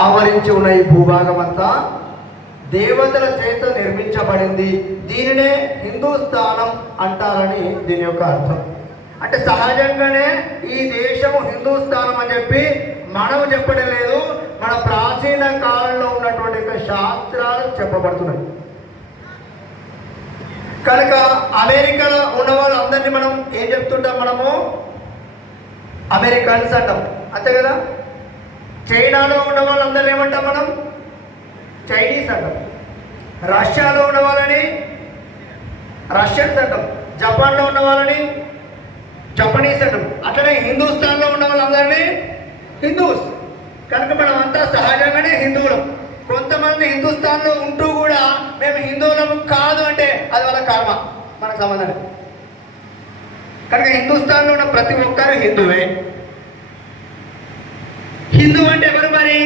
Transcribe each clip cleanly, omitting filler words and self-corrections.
ఆవరించి ఉన్న ఈ భూభాగం అంతా దేవతల చేత నిర్మించబడింది. దీనినే హిందూస్థానం అంటారని దీని యొక్క అర్థం. అంటే సహజంగానే ఈ దేశము హిందూస్థానం అని చెప్పి మనం చెప్పడం లేదు, మన ప్రాచీన కాలంలో ఉన్నటువంటి శాస్త్రాలు చెప్పబడుతున్నాయి. కనుక అమెరికాలో ఉన్న వాళ్ళందరినీ మనం ఏం చెప్తుంటాం? మనము అమెరికన్స్ అంటాం, అంతే కదా. చైనాలో ఉన్న వాళ్ళందరినీ ఏమంటాం? మనం చైనీస్ అంటాం. రష్యాలో ఉన్న వాళ్ళని రష్యన్స్ అంటాం. జపాన్లో ఉన్న వాళ్ళని జపనీస్ అంటాం. అట్లనే హిందూస్థాన్లో ఉన్న వాళ్ళందరినీ హిందూస్. కనుక మనం అంతా సహజంగానే హిందువులం. కొంతమంది హిందూస్థాన్లో ఉంటూ కూడా మేము హిందువులము కాదు అంటే అది వాళ్ళ కర్మ, మనకు సంబంధం. కనుక హిందూస్థాన్లో ఉన్న ప్రతి ఒక్కరు హిందువే. హిందూ అంటే ఎవరు మరి?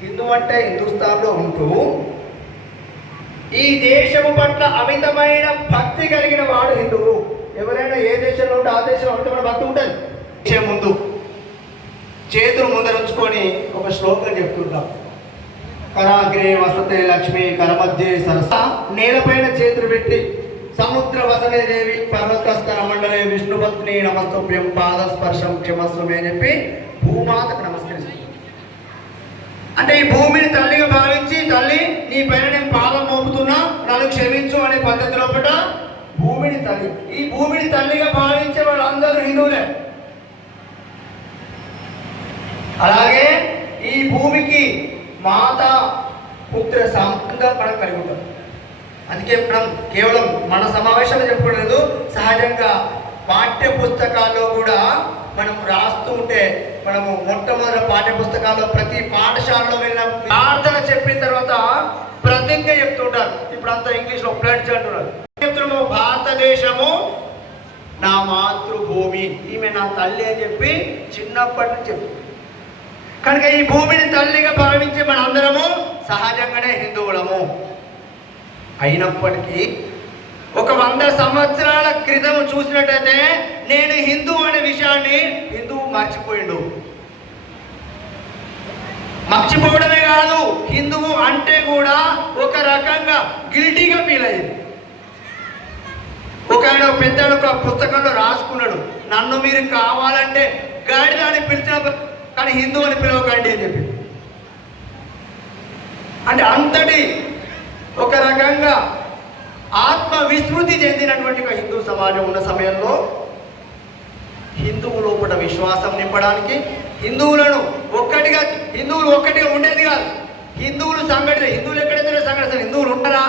హిందూ అంటే హిందూస్థాన్లో ఉంటూ ఈ దేశము పట్ల అమితమైన భక్తి కలిగిన వాడు హిందువు. ఎవరైనా ఏ దేశంలో ఉంటే ఆ దేశంలో ఉంటే మన భక్తి ఉంటుంది. ముందు చేతులు ముందర ఉంచుకొని ఒక శ్లోకం చెప్తుంటాం. కరాగ్రే వసతే లక్ష్మి కరమధ్యే సరస. నేలపైన చేతులు పెట్టి సముద్ర వసనే దేవి పర్వతస్థర మండలే విష్ణుపత్ని నమస్తభ్యం పాదస్పర్శం క్షమస్వమే అని చెప్పి భూమాతకు నమస్కరిస్తుంది. అంటే ఈ భూమిని తల్లిగా భావించి, తల్లి నీ పైన నేను పాదం మోపుతున్నా, నన్ను క్షమించు అనే పద్ధతి లోపల భూమిని తల్లి, ఈ భూమిని తల్లిగా భావించే వాళ్ళందరూ హిందువులే. అలాగే ఈ భూమికి మాతా పుత్ర సంబంధం మనం కలిగి ఉంటాం. అందుకే మనం కేవలం మన సమావేశంలో చెప్పుకోలేదు, సహజంగా పాఠ్య పుస్తకాల్లో కూడా మనం రాస్తూ ఉంటే, మనము మొట్టమొదటి పాఠ్య పుస్తకాల్లో ప్రతి పాఠశాలలో వెళ్ళిన ప్రార్థన చెప్పిన తర్వాత ప్రతిజ్ఞ చెప్తుంటారు. ఇప్పుడు అంతా ఇంగ్లీష్లో ప్లెడ్జ్ అంటున్నారు. చెప్తున్నాము, భారతదేశము నా మాతృభూమి, ఈమె నా తల్లి అని చెప్పి చిన్నప్పటి నుంచి చెప్తుంది. కనుక ఈ భూమిని తల్లిగా భావించి మనందరము సహజంగానే హిందువులము. అయినప్పటికీ ఒక 100 సంవత్సరాల క్రితం చూసినట్టయితే నేను హిందూ అనే విషయాన్ని హిందువు మర్చిపోయిండు. మర్చిపోవడమే కాదు, హిందువు అంటే కూడా ఒక రకంగా గిల్టీగా ఫీల్ అయ్యింది. ఒక పెద్దడు ఒక పుస్తకంలో రాసుకున్నాడు, నన్ను మీరు కావాలంటే గాడిద అని పిలిచిన కానీ హిందూ అని పిలవకండి అని చెప్పి. అంటే అంతటి ఒక రకంగా ఆత్మ విస్మృతి చెందినటువంటి ఒక హిందూ సమాజం ఉన్న సమయంలో హిందువు లోపల విశ్వాసం నింపడానికి, హిందువులు ఒక్కటిగా ఉండేది కాదు. హిందువులు సంఘటన, హిందువులు ఎక్కడైతే సంఘటన, హిందువులు ఉంటారా?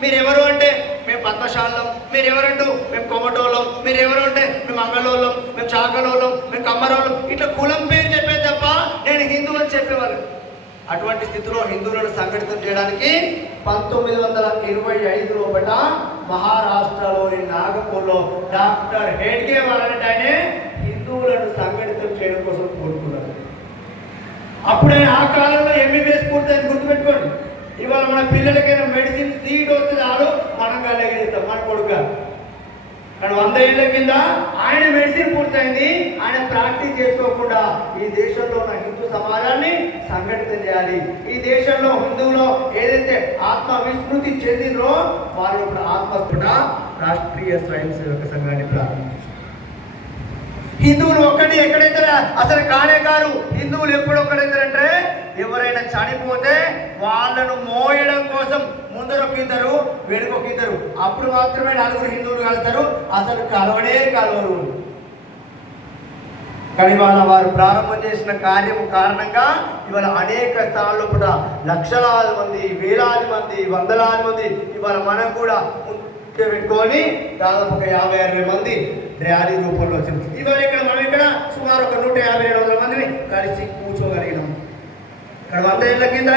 మీరెవరు అంటే మేము పద్మశాలం, మీరెవరంటూ మేము కొమటోళ్ళం, మీరెవరు అంటే మేము అంగళోళ్ళం, మేము చాకలోళ్ళం, మేము కమ్మరోళ్ళం, ఇట్లా కులం పేరు చెప్పేది తప్ప నేను హిందూ అని చెప్పేవారు. అటువంటి స్థితిలో హిందువులను సంఘటితం చేయడానికి 1925 లోపల మహారాష్ట్రలోని నాగపూర్లో డాక్టర్ హెడ్గే వాళ్ళంటే ఆయన హిందువులను సంఘటితం చేయడం కోసం కోరుకున్నారు. అప్పుడే ఆ కాలంలో ఎంబీబీఎస్ పూర్తయింది, గుర్తుపెట్టుకోండి. ఇవాళ మన పిల్లలకైనా మెడిసిన్ సీట్ వస్తే చాలు మనం కలిగిస్తాం, మన కొడుకు. కానీ 100 ఏళ్ల కింద ఆయన మెడిసిన్ పూర్తయింది, ఆయన ప్రాక్టీస్ చేసుకోకుండా ఈ దేశంలో ఉన్న హిందూ సమాజాన్ని సంఘటితం చేయాలి. ఈ దేశంలో హిందువులో ఏదైతే ఆత్మ విస్మృతి చెందిందో వారు ఇప్పుడు ఆత్మ రాష్ట్రీయ స్వయం సేవక సంఘాన్ని ప్రారంభించారు. హిందువులు ఒక్కటి ఎక్కడైతే అసలు కానే కారు. హిందువులు ఎప్పుడు ఒక్కడైతారంటే ఎవరైనా చనిపోతే వాళ్ళను మోయడం కోసం ముందరొక్కిద్దరు వెనుకొక్కిద్దరు, అప్పుడు మాత్రమే 4 హిందువులు కలుస్తారు. అసలు కలవరు. కానీ వారు ప్రారంభం చేసిన కార్యము కారణంగా ఇవాళ అనేక స్థానాల్లో కూడా లక్షలాది మంది, వేలాది మంది, వందలాది మంది ఇవాళ మనం కూడా పెట్టుకొని దాదాపు 50-60 మంది ర్యాలీ రూపంలో వచ్చింది. ఇవాళ మనం ఇక్కడ సుమారు ఒక 150-200 మందిని కలిసి కూర్చోగలిగినాం. ఇక్కడ 100 ఏళ్ల కింద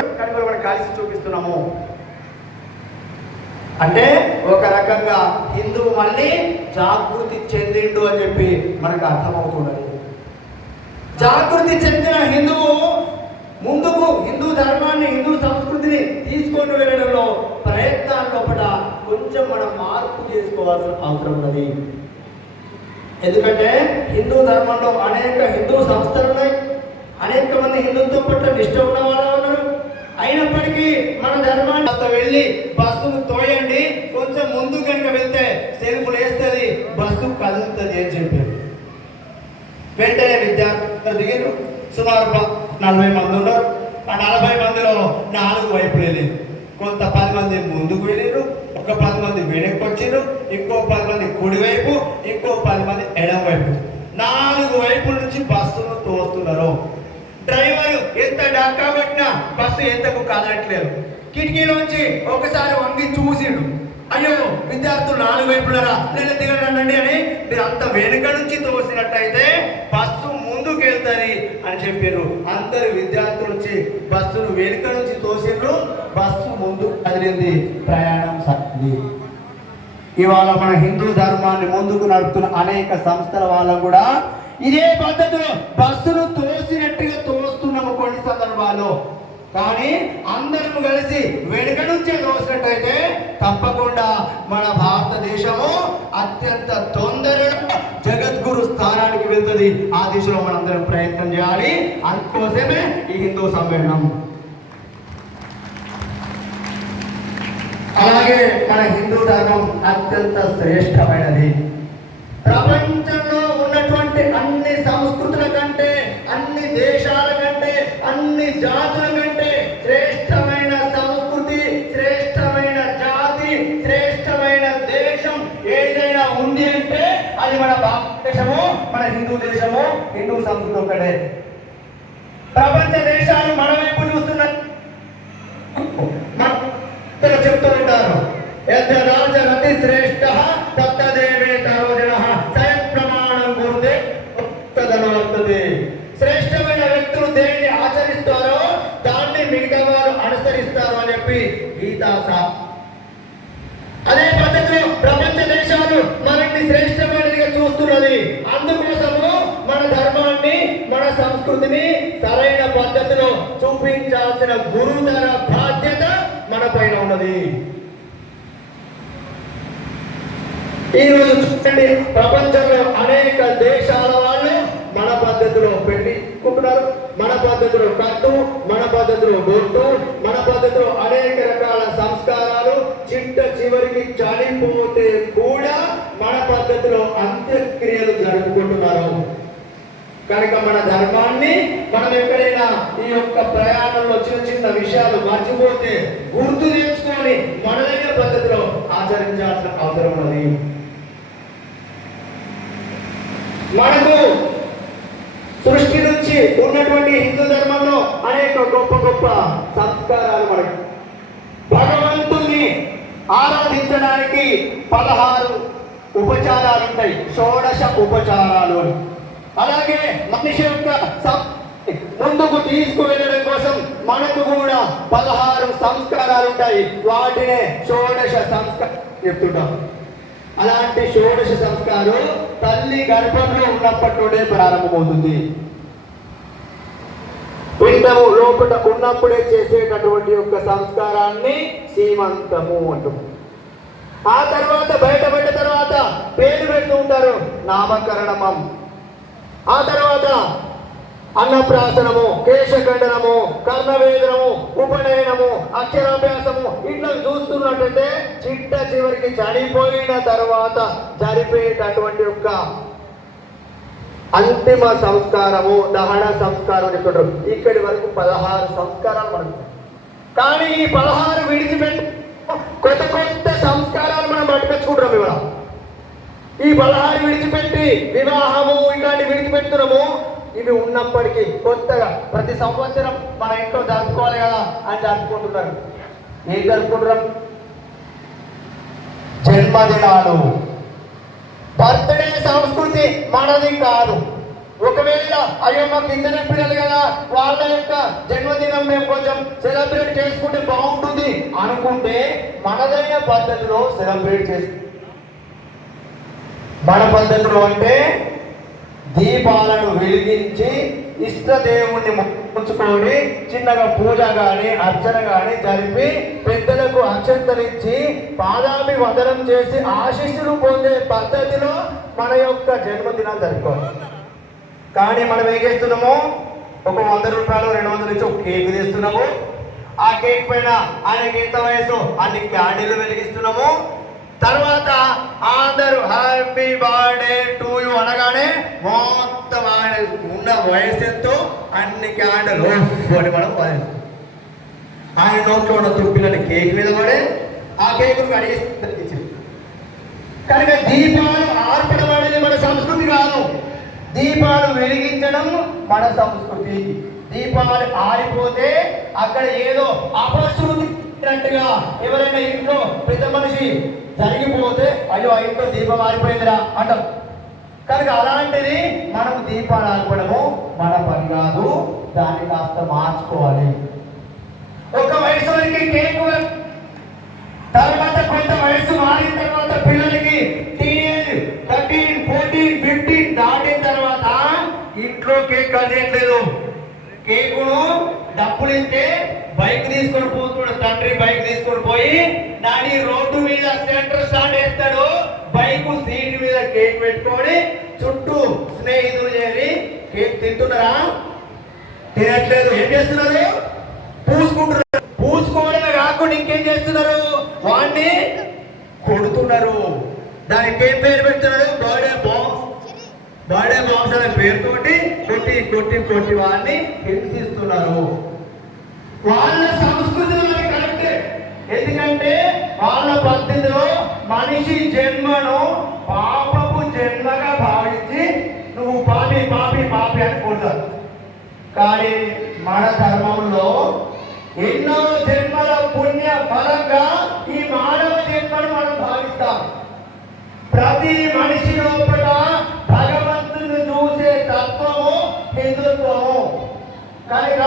మనం కలిసి చూపిస్తున్నాము. అంటే ఒక రకంగా హిందువు మళ్ళీ జాగృతి చెందిండు అని చెప్పి మనకు అర్థమవుతున్నది. జాగృతి చెందిన హిందువు ముందుకు హిందూ ధర్మాన్ని, హిందూ సంస్కృతిని తీసుకొని వెళ్ళడంలో ప్రయత్నాల లోపల కొంచెం మనం మార్పు చేసుకోవాల్సిన అవసరం ఉన్నది. ఎందుకంటే హిందూ ధర్మంలో అనేక హిందూ సంస్థలు ఉన్నాయి, అనేక మంది హిందుత్వం పట్ల నిష్ట వెళ్ళి బస్సును తోయండి, కొంచెం ముందు కనుక వెళ్తే సెల్ఫ్ వేస్తుంది, బస్సు కదులుతుంది అని చెప్పారు. వెంటనే విద్యార్థులు దిగారు. సుమారు 40 మంది ఉన్నారు. ఆ 40 మందిలో 4 వైపులు వెళ్ళారు. కొంత 10 మంది ముందుకు వెళ్ళారు, ఒక 10 మంది వెనక్కి వచ్చారు, ఇంకో 10 మంది కుడివైపు, ఇంకో 10 మంది ఎడం వైపు. 4 వైపుల నుంచి బస్సును తోస్తున్నారు. డ్రైవర్ ఎంత డక్కా పెట్టినా బస్సు ఎంతకు కదలట్లేదు. కిటికీలోంచి ఒకసారి వంగి చూసిండు, అయ్యో విద్యార్థులు 4 వైపులరా, నేను దిగండి అని. మీరు అంత వెనుక నుంచి తోసినట్టయితే బస్సు ముందుకు వెళ్తుంది అని చెప్పారు. అందరు విద్యార్థులు వచ్చి బస్సును వెనుక నుంచి తోసిండ్రు, బస్సు ముందుకు కదిలింది, ప్రయాణం సాగింది. ఇవాళ మన హిందూ ధర్మాన్ని ముందుకు నడుపుతున్న అనేక సంస్థల వాళ్ళం కూడా ఇదే పద్ధతిలో బస్సును తోసినట్టుగా తోస్తున్నాము కొన్ని సందర్భాల్లో. కానీ అందరం కలిసి వెనుక నుంచే తోసినట్టయితే తప్పకుండా మన భారతదేశము అత్యంత తొందరగా జగద్గురు స్థానానికి వెళ్తుంది. ఆ దిశలో మనందరం ప్రయత్నం చేయాలి. అందుకోసమే ఈ హిందూ సమ్మేళనం. అలాగే మన హిందూ ధర్మం అత్యంత శ్రేష్టమైనది. ప్రపంచంలో ఉన్నటువంటి అన్ని సంస్కృతుల కంటే, అన్ని దేశాల కంటే, అన్ని జాతుల కంటే శ్రేష్టమైన సంస్కృతి, శ్రేష్టమైన జాతి, శ్రేష్టమైన దేశం ఏదైనా ఉంది అంటే అది మన భారతదేశము, మన హిందూ దేశము, హిందూ సంస్కృతి ఒకటే. ప్రపంచ దేశాలు మన వైపు చూస్తున్నారు. చెప్తూ ఉంటారు, రాజరతి శ్రేష్ఠ తత్తదేవే తరోజన స్వయం ప్రమాణం గురుదే తదనువర్తతే. శ్రేష్టమైన వ్యక్తులు దేన్ని ఆచరిస్తారో దాన్ని మిగతా వారు అనుసరిస్తారు అని చెప్పి గీతాస. అదే పద్ధతిలో ప్రపంచ దేశాలు మనల్ని శ్రేష్టమైనదిగా చూస్తున్నది. అందుకోసము మన ధర్మాన్ని, మన సంస్కృతిని సరైన పద్ధతిలో చూపించాల్సిన గురుతర బాధ్యత మన పైన ఉన్నది. ఈ రోజు చూడండి, ప్రపంచంలో అనేక దేశాల వాళ్ళు మన పద్ధతిలో పెట్టుకుంటున్నారు, మన పద్ధతిలో కట్టు, మన పద్ధతిలో బొట్టు, మన పద్ధతిలో అనేక రకాల సంస్కారాలు. చిట్ట చివరికి చనిపోతే కూడా మన పద్ధతిలో అంత్యక్రియలు జరుపుకుంటున్నారు. కనుక మన ధర్మాన్ని మనం ఎక్కడైనా ఈ యొక్క ప్రయాణంలో చిన్న చిన్న విషయాలు మర్చిపోతే గుర్తు తెచ్చుకొని మనదైన పద్ధతిలో ఆచరించాల్సిన అవసరం ఉన్నది. మనకు సృష్టి నుంచి ఉన్నటువంటి హిందూ ధర్మంలో అనేక గొప్ప గొప్ప సంస్కారాలు మనకు. భగవంతుని ఆరాధించడానికి 16 ఉపచారాలు ఉంటాయి, షోడశ ఉపచారాలు అని. అలాగే మనిషి యొక్క ముందుకు తీసుకువెళ్ళడం కోసం మనకు కూడా 16 సంస్కారాలు ఉంటాయి. వాటినే షోడశ సంస్కారం చెప్తుంటాం. అలాంటి షోడశ సంస్కారం తల్లి గర్భంలో ఉన్నప్పటి నుండే ప్రారంభమవుతుంది. పిండము లోపల ఉన్నప్పుడే చేసేటటువంటి యొక్క సంస్కారాన్ని సీమంతము అంటారు. ఆ తర్వాత బయటపడ్డ తర్వాత పేరు పెడుతూ ఉంటారు, నామకరణమం. ఆ తర్వాత అన్నప్రాసనము, కేశఖండనము, కర్ణవేదనము, ఉపనయనము, అక్షరాభ్యాసము. ఇట్లా చూస్తున్నట్టయితే చిట్ట చివరికి చనిపోయిన తర్వాత జరిపేటటువంటి యొక్క అంతిమ సంస్కారము దహన సంస్కారం చెప్తుంటారు. ఇక్కడి వరకు 16 సంస్కారాలు మనకు. కానీ ఈ 16 విడిచిపెట్టి కొత్త కొత్త సంస్కారాలు మనం పట్టుకొచ్చుకుంటున్నాం. ఇవాళ ఈ 16 విడిచిపెట్టి వివాహము ఇట్లాంటి విడిచిపెడుతున్నాము. ఇవి ఉన్నప్పటికీ కొత్తగా ప్రతి సంవత్సరం మన ఇంట్లో జరుపుకోవాలి కదా అని జరుపుకుంటున్నారు. ఏం జరుపుకుంటున్నాం? జన్మదినాలు. బర్త్డే సంస్కృతి మనది కాదు. ఒకవేళ అయ్యో మాకు ఇద్దరు పిల్లలు కదా, వాళ్ళ యొక్క జన్మదినం మేము కొంచెం సెలబ్రేట్ చేసుకుంటే బాగుంటుంది అనుకుంటే మనదైన పద్ధతిలో సెలబ్రేట్ చేసుకుంటాం. మన పద్ధతిలో అంటే దీపాలను వెలిగించి ఇష్టదేవుణ్ణి ఉంచుకొని చిన్నగా పూజ కానీ అర్చన కానీ జరిపి పెద్దలకు అక్షంతలిచ్చి పాదాభి వందనం చేసి ఆశీస్సులు పొందే పద్ధతిలో మన యొక్క జన్మదినాలు జరుపుకోవాలి. కానీ మనం ఏం చేస్తున్నాము? ఒక 100 రూపాయలు 200 ఇచ్చి ఒక కేక్ తీస్తున్నాము. ఆ కేక్ పైన ఆయనకి ఎంత వయసు అన్ని క్యాండిల్ వెలిగిస్తున్నాము. తర్వాత అందరూ హ్యాపీ బర్త్డే టు యూ అనగానే మొత్తం ఆయన ఉన్న వయసు ఎంతో అన్ని క్యాండిల్ అని మనం ఆయన నోట్లో ఉన్న తుప్పిలని కేక్ మీద పడే ఆ కేక్ కడిగి. కనుక దీపాలు ఆర్పడం అనేది మన సంస్కృతి కాదు, దీపాలు వెలిగించడం మన సంస్కృతి. దీపాలు ఆరిపోతే అక్కడ ఏదో అపశృతిగా ఎవరైనా ఇంట్లో పెద్ద మనిషి జరిగిపోతే అయ్యో ఆ ఇంట్లో దీపం ఆరిపోయిందిరా అంటాం. కనుక అలాంటిది మనం దీపాలు ఆర్పడము మన పని కాదు, దాన్ని కాస్త మార్చుకోవాలి. ఒక వయసు వరకు కేక్, తర్వాత కొంత వయసు మారిన తర్వాత పిల్లలకి టీనేజ్ 13, 14, 15 దాటిన తర్వాత ఇంట్లో కేక్ కట్టేయట్లేదు. కేకును డబ్బులు ఇస్తే బైక్ తీసుకొని పోతున్నాడు తండ్రి, బైక్ తీసుకొని పోయి దాని రోడ్డు మీద సెంటర్ స్టాండ్ వేస్తాడు. బైక్ సీట్ మీద కేక్ పెట్టుకొని చుట్టూ స్నేహితులు చేరి కేక్ తింటున్నారా? తినట్లేదు. ఏం చేస్తున్నారు? పూసుకుంటున్నారు. పూసుకోవడమే కాకుండా ఇంకేం చేస్తున్నారు? వాడిని కొడుతున్నారు. దానికి ఏం పేరు పెడుతున్నారు? Birthday box. బర్త్డే బాక్స్ అనే పేరుతోటి కొట్టి కొట్టి కొట్టి వాడిని హింసిస్తున్నారు. వాళ్ళ సంస్కృతి కరెక్టే, ఎందుకంటే వాళ్ళ పద్ధతిలో మనిషి జన్మను పాపపు జన్మగా భావించి నువ్వు పాపి పాపి పాపి అని కొడతారు. కానీ మన ధర్మంలో ఎన్నో జన్మల పుణ్య ఫలంగా ఈ మానవ జన్మను మనం భావిస్తాం. ప్రతి మనిషి లోపల భగవంతుని చూసే తత్వము హిందుత్వము. కనుక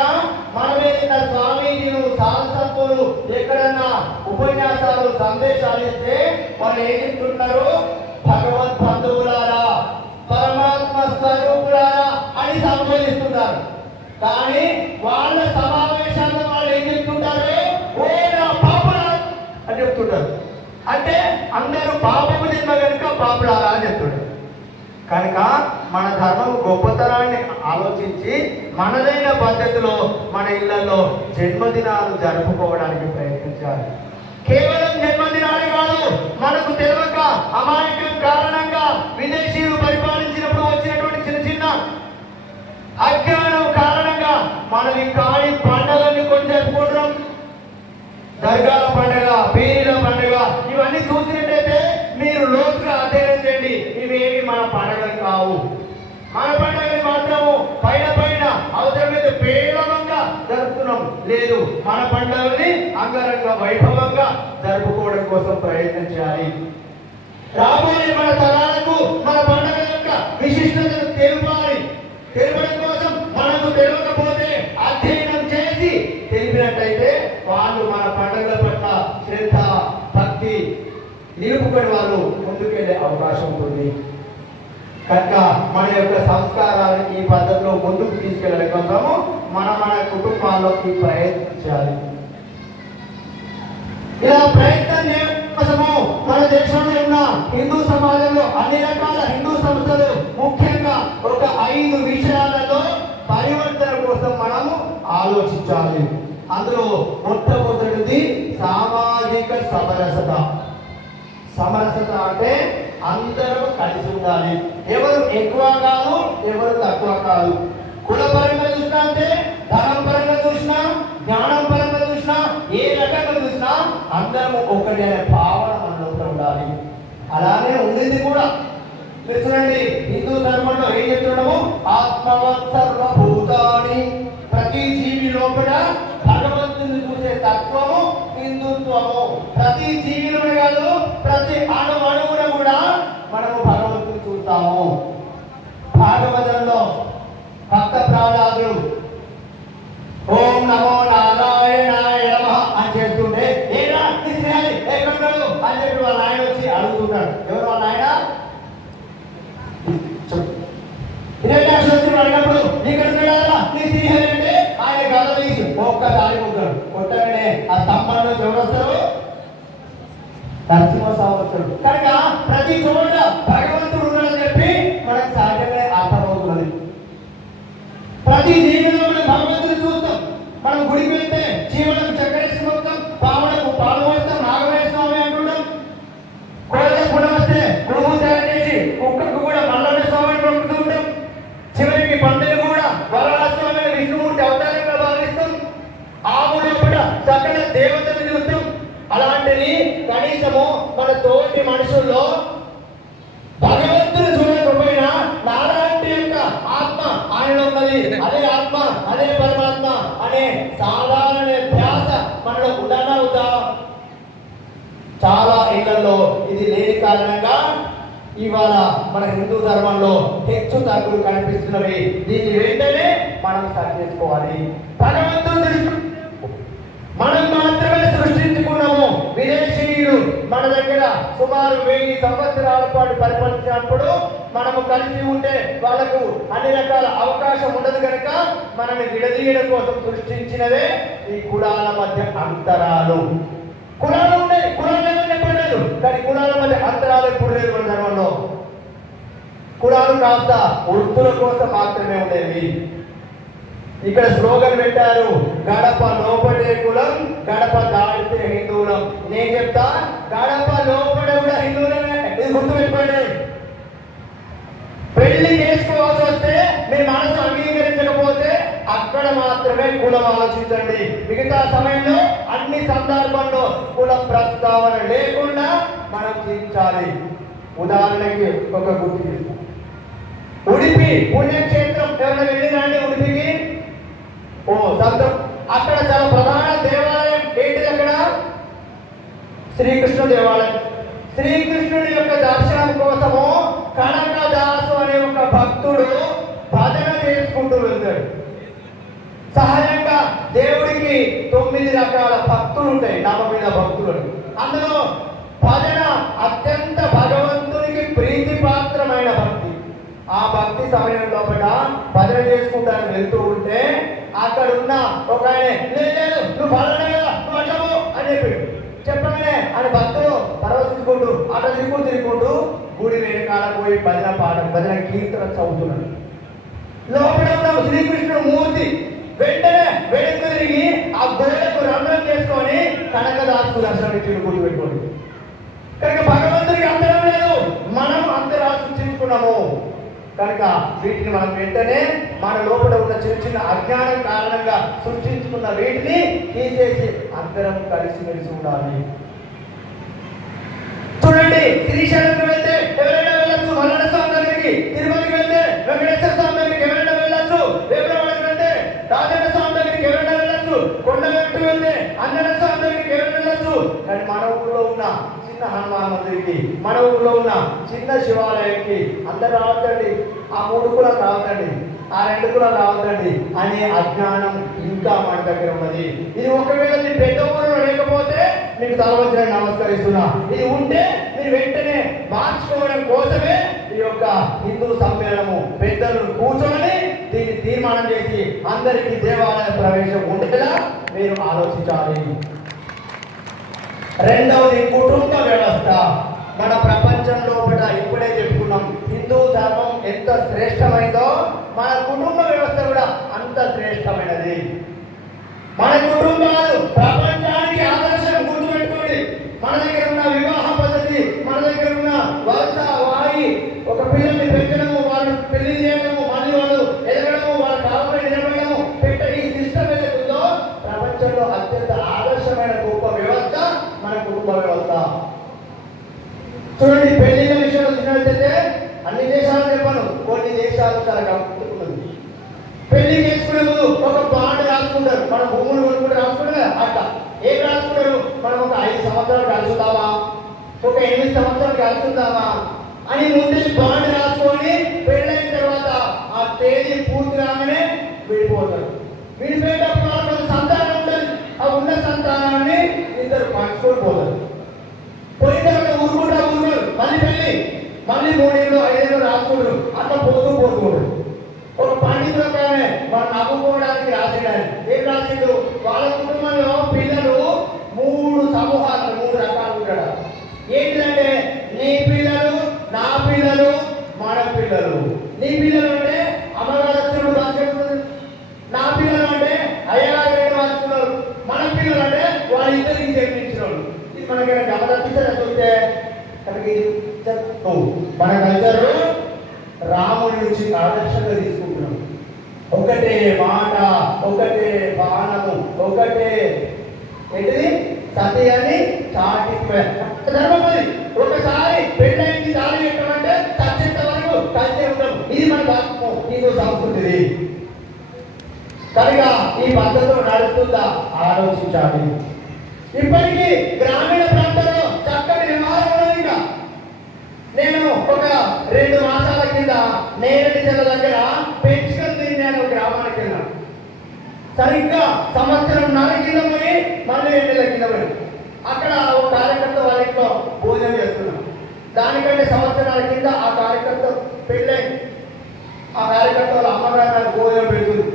మనమేదైనా స్వామీజీలు శాస్త్రజ్ఞులు ఎక్కడన్నా ఉపన్యాసాలు సందేశాలు ఇస్తే వాళ్ళు ఏం చెప్తున్నారు? భగవద్ బంధువులారా, పరమాత్మ స్వరూపులారా అని సంబోధిస్తున్నారు. కానీ వాళ్ళ సమావేశాల్లో వాళ్ళు ఏం చెప్తుంటారు? ఓ నా పాపలా అని చెప్తుంటారు. అంటే అందరూ పాపము జన్మ కనుక పాపులారా అని చెప్తుంటారు. కనుక మన ధర్మం గొప్పతనాన్ని ఆలోచించి మనదైన పద్ధతిలో మన ఇళ్లలో జన్మదినాలు జరుపుకోవడానికి ప్రయత్నించాలి. కేవలం జన్మదినాలు కాదు, మనకు తెలియక అమాయకం కారణంగా విదేశీయులు పరిపాలించినప్పుడు వచ్చినటువంటి చిన్న చిన్న అజ్ఞానం కారణంగా మనకి కాని పండుగల్ని కొన్ని జరుపుకుంటున్నాం. దర్గాల పండుగ, పీరీల పండుగ, ఇవన్నీ చూసినట్టయితే మీరు లోతుగా అధ్యయనం చేయండి. ఇవేమి మన పండుగలు కావు. మన పండుగని మాత్రము పైన పైన అవసరమైతే పేలవంగా జరుపుతున్నాం. లేదు, మన పండుగల్ని అంగరంగ వైభవంగా జరుపుకోవడం కోసం ప్రయత్నం చేయాలి. రాబోయే మన తరాలకు మన పండుగ యొక్క విశిష్టతను తెలపాలి. తెలపడం కోసం మనకు తెలియకపోతే అధ్యయనం చేసి తెలిపినట్టయితే వాళ్ళు మన పండుగల పట్ల శ్రద్ధ భక్తి నిలుపుకొని వాళ్ళు ముందుకెళ్లే అవకాశం ఉంటుంది. కనుక మన యొక్క సంస్కారాలను ఈ పద్ధతిలో ముందుకు తీసుకెళ్ళడం కోసము మన కుటుంబాల్లో ఈ ప్రయత్నించాలి. ఇలా ప్రయత్నం చేయడం కోసము మన దేశంలో ఉన్న హిందూ సమాజంలో అన్ని రకాల హిందూ సంస్థలు ముఖ్యంగా ఒక 5 విషయాలలో పరివర్తన కోసం మనము ఆలోచించాలి. అందులో మొట్టమొదటిది సామాజిక సమరసత. సమరసత అంటే అందరూ కలిసి ఉండాలి. ఎవరు ఎక్కువ కాదు, ఎవరు తక్కువ కాదు. కులపరంగా చూసినా అంటే, ధనం పరంగా చూసినా, జ్ఞానం పరంగా చూసినా, ఏ రకంగా చూసినా అందరము ఒకటి అనే భావన మనలో ఉండాలి. అలానే ఉండింది కూడా. మీరు చూడండి, హిందూ ధర్మంలో ఏం చెప్తున్నాము? ఆత్మవత్ సర్వభూతాని. ప్రతి జీవి లోపల భగవంతుని చూసే తత్వము హిందుత్వము. ప్రతి జీవిలోనే కాదు, ప్రతి అణువున కూడా మనము భగవంతుని చూస్తాము. భాగవతంలో భక్త ప్రహ్లాదుడు ఓం నమో నారాయణాయ నమః అని చేస్తుంటే ఏరా ఎక్కడున్నాడు అని చెప్పి వాళ్ళ ఆయన వచ్చి అడుగుతున్నాడు. ఎవరు వాళ్ళ ఆయన? అడిగినప్పుడు నీకెడుతున్నాడా నీ శ్రీహరి అంటే ఆయన గల తీసి ఒక్కసారి కొట్టాడు. కొట్టగానే ఆ స్తంభంలో ఎవరు వస్తారు? నరసింహస్వామి వస్తాడు. కనుక ప్రతి చోట భగవంతుడు ఉన్నాడని చెప్పి మనకు సహజంగానే అర్థమవుతున్నది. ప్రతి జీవితంలో మనం భగవంతుని చూస్తాం. మనం గుడికి వెళ్తే జీవనం దేవతలు చూస్తాం. అలాంటిది కనీసము మన తోటి మనుషుల్లో భగవంతుని చూడకపోయినా నారాయణ యొక్క ఆత్మ ఆయనలో ఉన్నది, అదే ఆత్మ అదే పరమాత్మ అనే సాధారణ ధ్యాస మనలో ఉండనా ఉందా? చాలా ఇళ్లలో ఇది లేని కారణంగా ఇవాళ మన హిందూ ధర్మంలో హెచ్చు తగ్గులు కనిపిస్తున్నవి. దీన్ని వెంటనే మనం సరి చేసుకోవాలి. భగవంతుడు మనం మాత్రమే సృష్టించుకున్నాము. విదేశీయులు మన దగ్గర సుమారు 1000 సంవత్సరాల పాటు పరిపాలించినప్పుడు మనము కలిసి ఉంటే వాళ్ళకు అన్ని రకాల అవకాశం ఉండదు కనుక మనల్ని విడదీయడం కోసం సృష్టించినదే ఈ కులాల మధ్య అంతరాలు. కులాలు ఉన్నాయి, కులాలు ఏమో చెప్పలేదు, కానీ కులాల మధ్య అంతరాలు ఎప్పుడు లేదు మన ధర్మంలో. కులాలు కాస్త వృత్తుల కోసం మాత్రమే ఉండేవి. ఇక్కడ స్లోగన్ పెట్టారు, గడప లోపడే కులం, గడప దాటితే హిందువులం. నేను చెప్తా, గడప లోపడే కూడా హిందువులమే. ఇది గుర్తు పెట్టుకోండి. పెళ్లి చేసుకోవాల్సి వస్తే మీ మనసు అంగీకరించకపోతే అక్కడ మాత్రమే కులం ఆలోచించండి. మిగతా సమయంలో అన్ని సందర్భంలో కుల ప్రస్తావన లేకుండా మనం జీవించాలి. ఉదాహరణకి ఒక గుర్తు చేస్తాం. ఉడిపి పుణ్యక్షేత్రం ఎవరైనా వెళ్ళినండి ఉడిపికి? ఓ సంతం. అక్కడ చాలా ప్రధాన దేవాలయం ఏంటిది? అక్కడ శ్రీకృష్ణ దేవాలయం. శ్రీకృష్ణుడి యొక్క దర్శనం కోసము కనకదాసు అనే ఒక భక్తుడు భజన చేసుకుంటూ వెళ్తాడు. సహజంగా దేవుడికి 9 రకాల భక్తులు ఉంటాయి, నవవిధ భక్తులు. అందులో భజన అత్యంత భగవంతునికి ప్రీతిపాత్రమైన భక్తి. ఆ భక్తి సమయం లోపల భజన చేసుకుంటాను వెళ్తూ ఉంటే అక్కడ ఉన్న ఒక ఆయన, లేదు నువ్వు భజన నువ్వు అటవు అని చెప్పగానే ఆయన భక్తులు పరవశించుకుంటూ అటు తిరుగుకుంటూ గుడి వెనకాల పోయి భజన కీర్తన చదువుతున్నాడు. లోపల ఉన్న శ్రీకృష్ణుడు మూర్తి వెంటనే వెనక్కి తిరిగి ఆ గోడకు రంధ్రం చేసుకొని కనకదాసుకు దర్శనం ఇచ్చి గుడి పెట్టుకోండి. కనుక భగవంతుడికి అంతరం లేదు, మనం అంతరాలు సృష్టించుకున్నాము. కనుక వీటిని మనం వెంటనే మన లోపల ఉన్న చిన్న చిన్న అజ్ఞానం కారణంగా సృష్టించుకున్న వీటిని తీసేసి అందరం కలిసిమెలిసి ఉండాలి. చూడండి, శ్రీశైలంకి వెళ్తే ఎవరైనా వెళ్ళచ్చు, మల్లన్న స్వామి దగ్గరికి. తిరుపతికి వెళ్తే వెంకటేశ్వర స్వామి దగ్గరికి ఎవరైనా వెళ్ళచ్చు. వేములవాడకి వెళ్తే రాజన్న స్వామి దగ్గరికి ఎవరైనా వెళ్ళచ్చు. కొండగట్టు వెళ్తే అంజన స్వామి దగ్గరికి ఎవరైనా వెళ్ళచ్చు. కానీ మన ఊళ్ళో ఉన్న చిన్న హనుమాన్ మందిరికి, మన ఊళ్ళో ఉన్న చిన్న శివాలయానికి అందరు రావద్దండి, ఆ 3 కులాలు రావద్దండి, ఆ 2 కులాలు రావద్దండి అనే అజ్ఞానం ఇంకా మన దగ్గర ఉన్నది. ఇది ఒకవేళ మీ పెద్ద ఊరిలో లేకపోతే మీకు తలవంచన నమస్కరిస్తున్నా. ఇది ఉంటే మీరు వెంటనే మార్చుకోవడం కోసమే ఈ యొక్క హిందూ సమ్మేళనము పెద్దలు కూర్చొని దీన్ని తీర్మానం చేసి అందరికీ దేవాలయ ప్రవేశం ఉండేలా మీరు ఆలోచించాలి. రెండవది కుటుంబ వ్యవస్థ. మన ప్రపంచంలో కూడా ఇప్పుడే చెప్పుకున్నాం, హిందూ ధర్మం ఎంత శ్రేష్టమైందో మన కుటుంబ వ్యవస్థ కూడా అంత శ్రేష్టమైనది. మన కుటుంబాలు ప్రపంచానికి ఆదర్శం. గుర్తుపెట్టుకోండి, మన దగ్గర ఉన్న వివాహ పద్ధతి, మన దగ్గర ఉన్న వలస వాయి, ఒక పిల్లల్ని పెంచడము, వాళ్ళు పెళ్లి చేయడము, మళ్ళీ వాళ్ళు ఎదగడము, వాళ్ళ కాలంలో నిలబడము, ఈ సిస్టమ్ ఏదైతుందో ప్రపంచంలో అత్యంత ఆదర్శమైన గొప్ప వ్యవస్థ మన కుటుంబ వ్యవస్థ. చూడండి, పెళ్లిళ్ళ విషయంలో చూసినట్లయితే అన్ని దేశాలు చెప్పాను, కొన్ని దేశాలు చాలా గమనించుకుంటుంది. పెళ్లి చేసుకునే ముందు ఒక బాండ్ రాసుకుంటారు. మన భూములు కొనుక్కుంటే రాసుకుంటారు అట్లా. ఏం రాసుకుంటారు? మనం ఒక 5 సంవత్సరాలు కలుసుకుందామా, ఒక 8 సంవత్సరాలు కలుసుకుందామా అని ముందే బాండ్ రాసుకొని పెళ్ళైన తర్వాత ఆ తేదీ పూర్తి రాగానే విడిపోతారు. విడిపోయేటప్పుడు వాళ్ళకి సంతానం ఉంటుంది. ఆ ఉన్న సంతానాన్ని ఇద్దరు పంచుకొని పోతారు. పోయిన తర్వాత ఊరుకుంటారు, మళ్ళీ పెళ్ళి, మళ్ళీ 3 ఏళ్ళు 5 ఏళ్ళు రాసుకుంటారు. అట్లా పోతూ ఒక పండితుల ప్రకారమే మనం నవ్వుకోవడానికి రాసేయడానికి ఏం రాసిండు? వాళ్ళ కుటుంబంలో పిల్లలు 3 సమూహాలు, 3 రకాలు ఉంటాడు. ఏంటంటే నీ పిల్లలు, నా పిల్లలు, మన పిల్లలు. నీ పిల్లలు అంటే అమ్మగారు రాసుకుంటారు, నా పిల్లలు అంటే అయ్యగారు రాసుకున్నారు, మన పిల్లలు అంటే వాళ్ళిద్దరికి జన్మించిన వాళ్ళు. ఇది మనకైనా గమనించాలని చూస్తే కనుక మన కల్చర్ రాముడి నుంచి ఆదర్శంగా తీసుకుంటున్నాం. ఒకటే మాట, ఒకటే బాణము, ఒకటే ఏంటిది? సత్యాన్ని చాటి ధర్మం అది. ఒకసారి పెళ్ళైంది దాడి పెట్టమంటే చచ్చేంత వరకు కలిసే ఉంటాం. ఇది మన ధర్మం, ఇది సంస్కృతి. కనుక ఈ పద్ధతిలో నడుస్తుందా ఆలోచించాలి. ఇప్పటికీ గ్రామీణ ప్రాంతాల్లో చక్కటి వ్యవహారం ఉన్నది. ఇంకా నేను ఒక 2 మాసాల కింద నేరేడు చెట్ల దగ్గర పెంచుకొని తిన్నాను. గ్రామానికి వెళ్ళాను. సరిగ్గా సంవత్సరంన్నర కింద పోయి మళ్ళీ 2 నెలల కింద పోయి అక్కడ ఒక కార్యకర్త వాళ్ళ ఇంట్లో భోజనం చేస్తున్నాం. దానికంటే సంవత్సరాల కింద ఆ కార్యకర్త పెళ్ళైంది. ఆ కార్యకర్త వాళ్ళ అమ్మగారు నాకు భోజనం పెడుతుంది.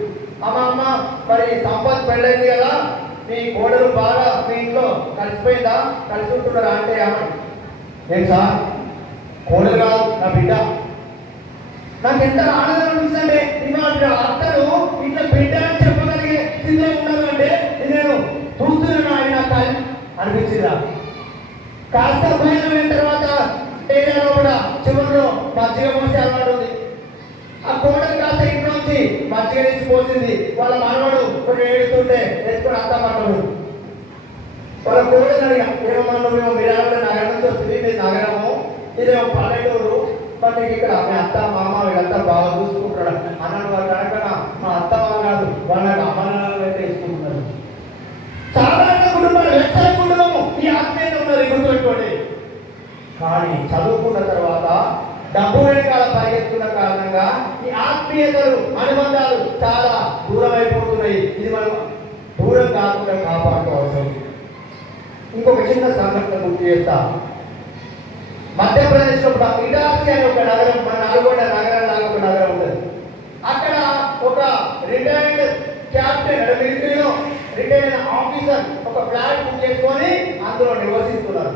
అమ్మ మరి సంపత్ పెళ్ళైంది కదా, మీ కోడలు బాగా మీ ఇంట్లో కలిసిపోయిందా, కలిసి ఉంటున్నారా అంటే అమ్మ ఏం సార్ కోడలు కాదు నా బిడ్డ. నాకు ఎంత ఆనందం అనిపిస్తుందంటే ఇవాళ అత్తను ఇట్లా బిడ్డ అని చెప్పగలిగే స్థితిలో ఉన్నాను అంటే నేను చూస్తున్నాను ఆయన నాకు అనిపించిందా. కాస్త భోజనం అయిన తర్వాత ఏదైనా కూడా చివరిలో మజ్జిగ పోసే అలవాటు ఉంది. ఆ కోడలు కాస్త ఇంట్లో నుంచి మజ్జిగ నుంచి పోసింది. వాళ్ళ మనవాడు కొన్ని ఏడుస్తుంటే ఎత్తుకొని అంతా పట్టడు. వాళ్ళ కోడలు అడిగా ఏమన్నా మేము మీరాడు నగరం నుంచి వస్తుంది, మీరు నగరము ఇదేమో పల్లెటూరు, మరి ఇక్కడ మీ అత్త మామ వీళ్ళంతా బాగా చూసుకుంటాడు అన్నాడు. వాళ్ళు అనగా మా అత్త మామ కాదు, వాళ్ళకి అమ్మనాలు అయితే ఇసుకుంటున్నారు. సాధారణ కుటుంబాలు వ్యవసాయ కుటుంబము ఈ ఆత్మీయత ఉన్నది గుర్తుపెట్టుకోండి. కానీ చదువుకున్న తర్వాత డబ్బు వెనకాల పరిగెత్తున్న కారణంగా ఈ ఆత్మీయతలు అనుబంధాలు చాలా దూరం అయిపోతున్నాయి. ఇది మనం దూరం కాకుండా కాపాడుకోవాల్సింది. ఇంకొక చిన్న సంఘటన గుర్తు చేస్తా. మధ్యప్రదేశ్ లో ఇటార్సీ అనే ఒక నగరం, మన నల్గొండ నగరం లాగా ఒక నగరం ఉంటుంది. అక్కడ ఒక రిటైర్డ్ క్యాప్టెన్ మిలిటరీలో రిటైర్డ్ ఆఫీసర్ ఒక ఫ్లాట్ బుక్ చేసుకొని అందులో నివసిస్తున్నారు.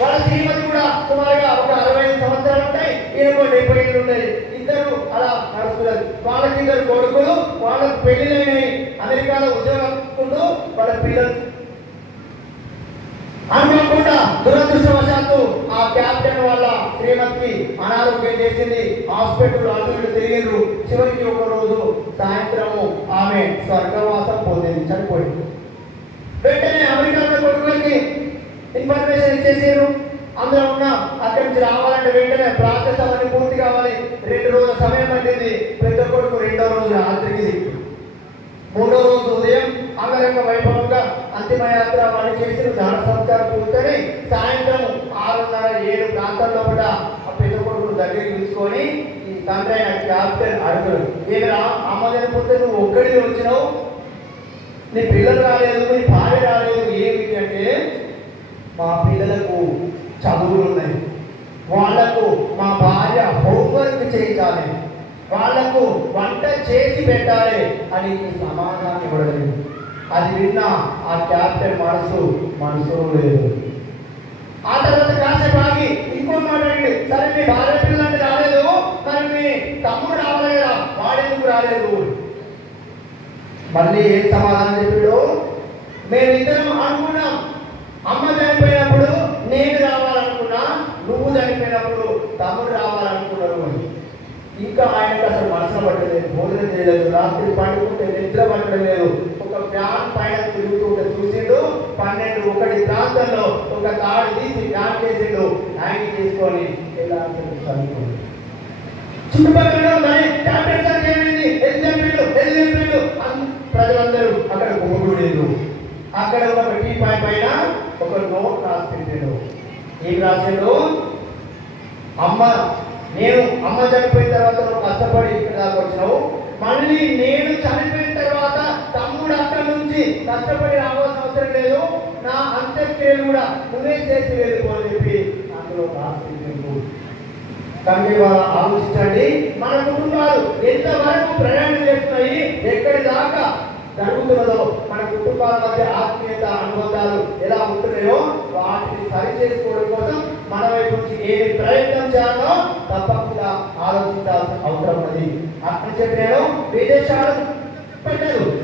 వాళ్ళ శ్రీమతి కూడా సుమారుగా ఒక 65 సంవత్సరాలు ఉంటాయి, ఈయనకు 70 ఏళ్ళు ఉంటాయి. ఇద్దరు అలా నడుస్తున్నారు. వాళ్ళకి 2 కొడుకులు, వాళ్ళకు పెళ్లిళ్ళైనాయి. అమెరికాలో ఉద్యోగం వాళ్ళ పిల్లలు. అనుకోకుండా దురదృష్టవశాత్తు ఆ క్యాప్టెన్ వాళ్ళ శ్రీమతికి అనారోగ్యం చేసింది. హాస్పిటల్ అటు ఇటు తిరిగిండ్రు. చివరికి ఒక రోజు సాయంత్రము ఆమె స్వర్గవాసం పొందింది, చనిపోయింది. వెంటనే అమెరికాలో కొడుకులకి ఇన్ఫర్మేషన్ ఇచ్చేసారు. అందులో ఉన్న అక్కడి నుంచి రావాలంటే వెంటనే ప్రాసెస్ అవన్నీ పూర్తి కావాలి. 2 రోజుల సమయం పట్టింది. పెద్ద కొడుకు 2వ రోజు రాత్రికి, 3వ రోజు ఉదయం అంగరంగ వైభవంగా అంతిమయాత్ర వాళ్ళు చేసిన దాన సంస్కారం పూర్తని సాయంత్రం 6:30-7 ప్రాంతాల్లో కూడా ఆ పెద్ద కొడుకు దగ్గరికి తీసుకొని ఈ తండ్రి అయిన క్యాప్టెన్ అడుగుడు, ఏమిరా అమ్మ చనిపోతే నువ్వు ఒక్కడికి వచ్చినావు, నీ పిల్లలు రాలేదు, నీ భార్య రాలేదు, ఏమిటి అంటే మా పిల్లలకు చదువులు ఉన్నాయి, వాళ్లకు మా భార్య హోంవర్క్ చేయించాలి, వాళ్లకు వంట చేసి పెట్టాలి అని సమాధానం ఇవ్వలేదు. అది విన్న ఆ క్యాప్టెన్ మనసు లేదు. ఆ తర్వాత కాసేపు ఆగి ఇంకో మాట అడిగి, సరే మీ భార్య పిల్లలంటే రాలేదు, మరి మీ తమ్ముడు రావాలేదా, వాడెందుకు రాలేదు? మళ్ళీ ఏం సమాధానం చెప్పాడు? మేమిద్దరం అనుకున్నాం, అమ్మ చనిపోయినప్పుడు నేను రావాలనుకున్నా, నువ్వు చనిపోయినప్పుడు తమ్ముడు రావాలనుకున్నారు అని. ఇంకా ఆయనకు అసలు మనసు పట్టలేదు, భోజనం చేయలేదు, రాత్రి పండుకుంటే నిద్ర పట్టడం లేదు. ఒక ఫ్యాన్ పైన తిరుగుతుంటే చూసిండు. 12-1 ప్రాంతంలో ఒక తాడు తీసి ఫ్యాన్ చేసిండు, హ్యాంగ్ చేసుకొని ఎలా చదువుకోండి. చుట్టుపక్కల ప్రజలందరూ అక్కడ గుమ్మగుడేరు. అక్కడ ఒక టీ పాయింట్ పైన ఒక నోట్ రాసి పెట్టాడు. ఏం రాశాడు? నేను అమ్మ చనిపోయిన తర్వాత నువ్వు కష్టపడి ఇక్కడ దాకా వచ్చినావు, మళ్ళీ నేను చనిపోయిన తర్వాత తమ్ముడు అక్కడి నుంచి కష్టపడి రావాల్సిన అవసరం లేదు, నా అంత్యక్రియలు కూడా నువ్వే చేసి వెళ్ళిపో అని చెప్పి అందులో రాసి. కనుక ఇవాళ ఆలోచించండి, మన కుటుంబాలు ఎంతవరకు ప్రయాణం చేస్తున్నాయి, ఎక్కడి దాకా జరుగుతున్నదో, మన కుటుంబాల మధ్య ఆత్మీయత అనుబంధాలు ఎలా ఉంటున్నాయో వాటిని సరి చేసుకోవడం కోసం మన వైపు నుంచి ఏమి ప్రయత్నం చేయాలో తప్పకుండా ఆలోచించాల్సిన అవసరం ఉన్నది. అక్కడ చెప్పాను,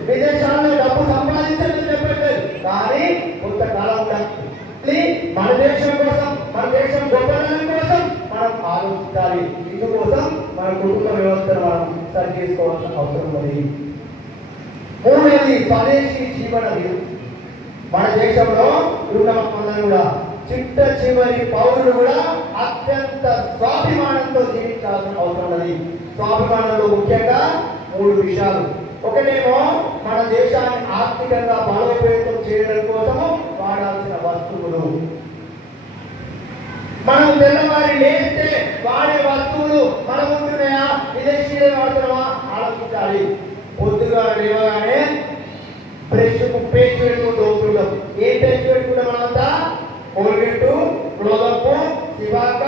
విదేశాల్లో డబ్బు సంపాదించాలని చెప్పట్లేదు, కానీ కొంతకాలం ఉండాలి. మన దేశం కోసం, మన దేశం గొప్పదనం కోసం మనం ఆలోచించాలి. ఇందుకోసం మన కుటుంబ వ్యవస్థను మనం సరి చేసుకోవాల్సిన అవసరం ఉన్నది. 3వది స్వదేశీ జీవన మన దేశంలో ఉన్న మనందరం కూడా చిట్ట చివరి పౌరులు కూడా అత్యంత స్వాభిమానంతో జీవించాల్సిన అవసరం ఉన్నది. స్వాభిమానంలో ముఖ్యంగా 3 విషయాలు. ఒకటేమో మన దేశాన్ని ఆర్థికంగా బలోపేతం చేయడం కోసము వాడాల్సిన వస్తువులు. మనం తెల్లవారి లేస్తే వాడే వస్తువులు మనం ఉంటున్నాయా, విదేశీయులు వాడుతున్నామా ఆలోచించాలి. పొద్దుగా లేవగానే బ్రష్ పేస్ట్ పెట్టుకుంటూ ఉంటుంటాం. ఏ పేస్ట్ పెట్టుకుంటాం మనమంతా? కోల్గేట్, క్లోజప్, సివాక,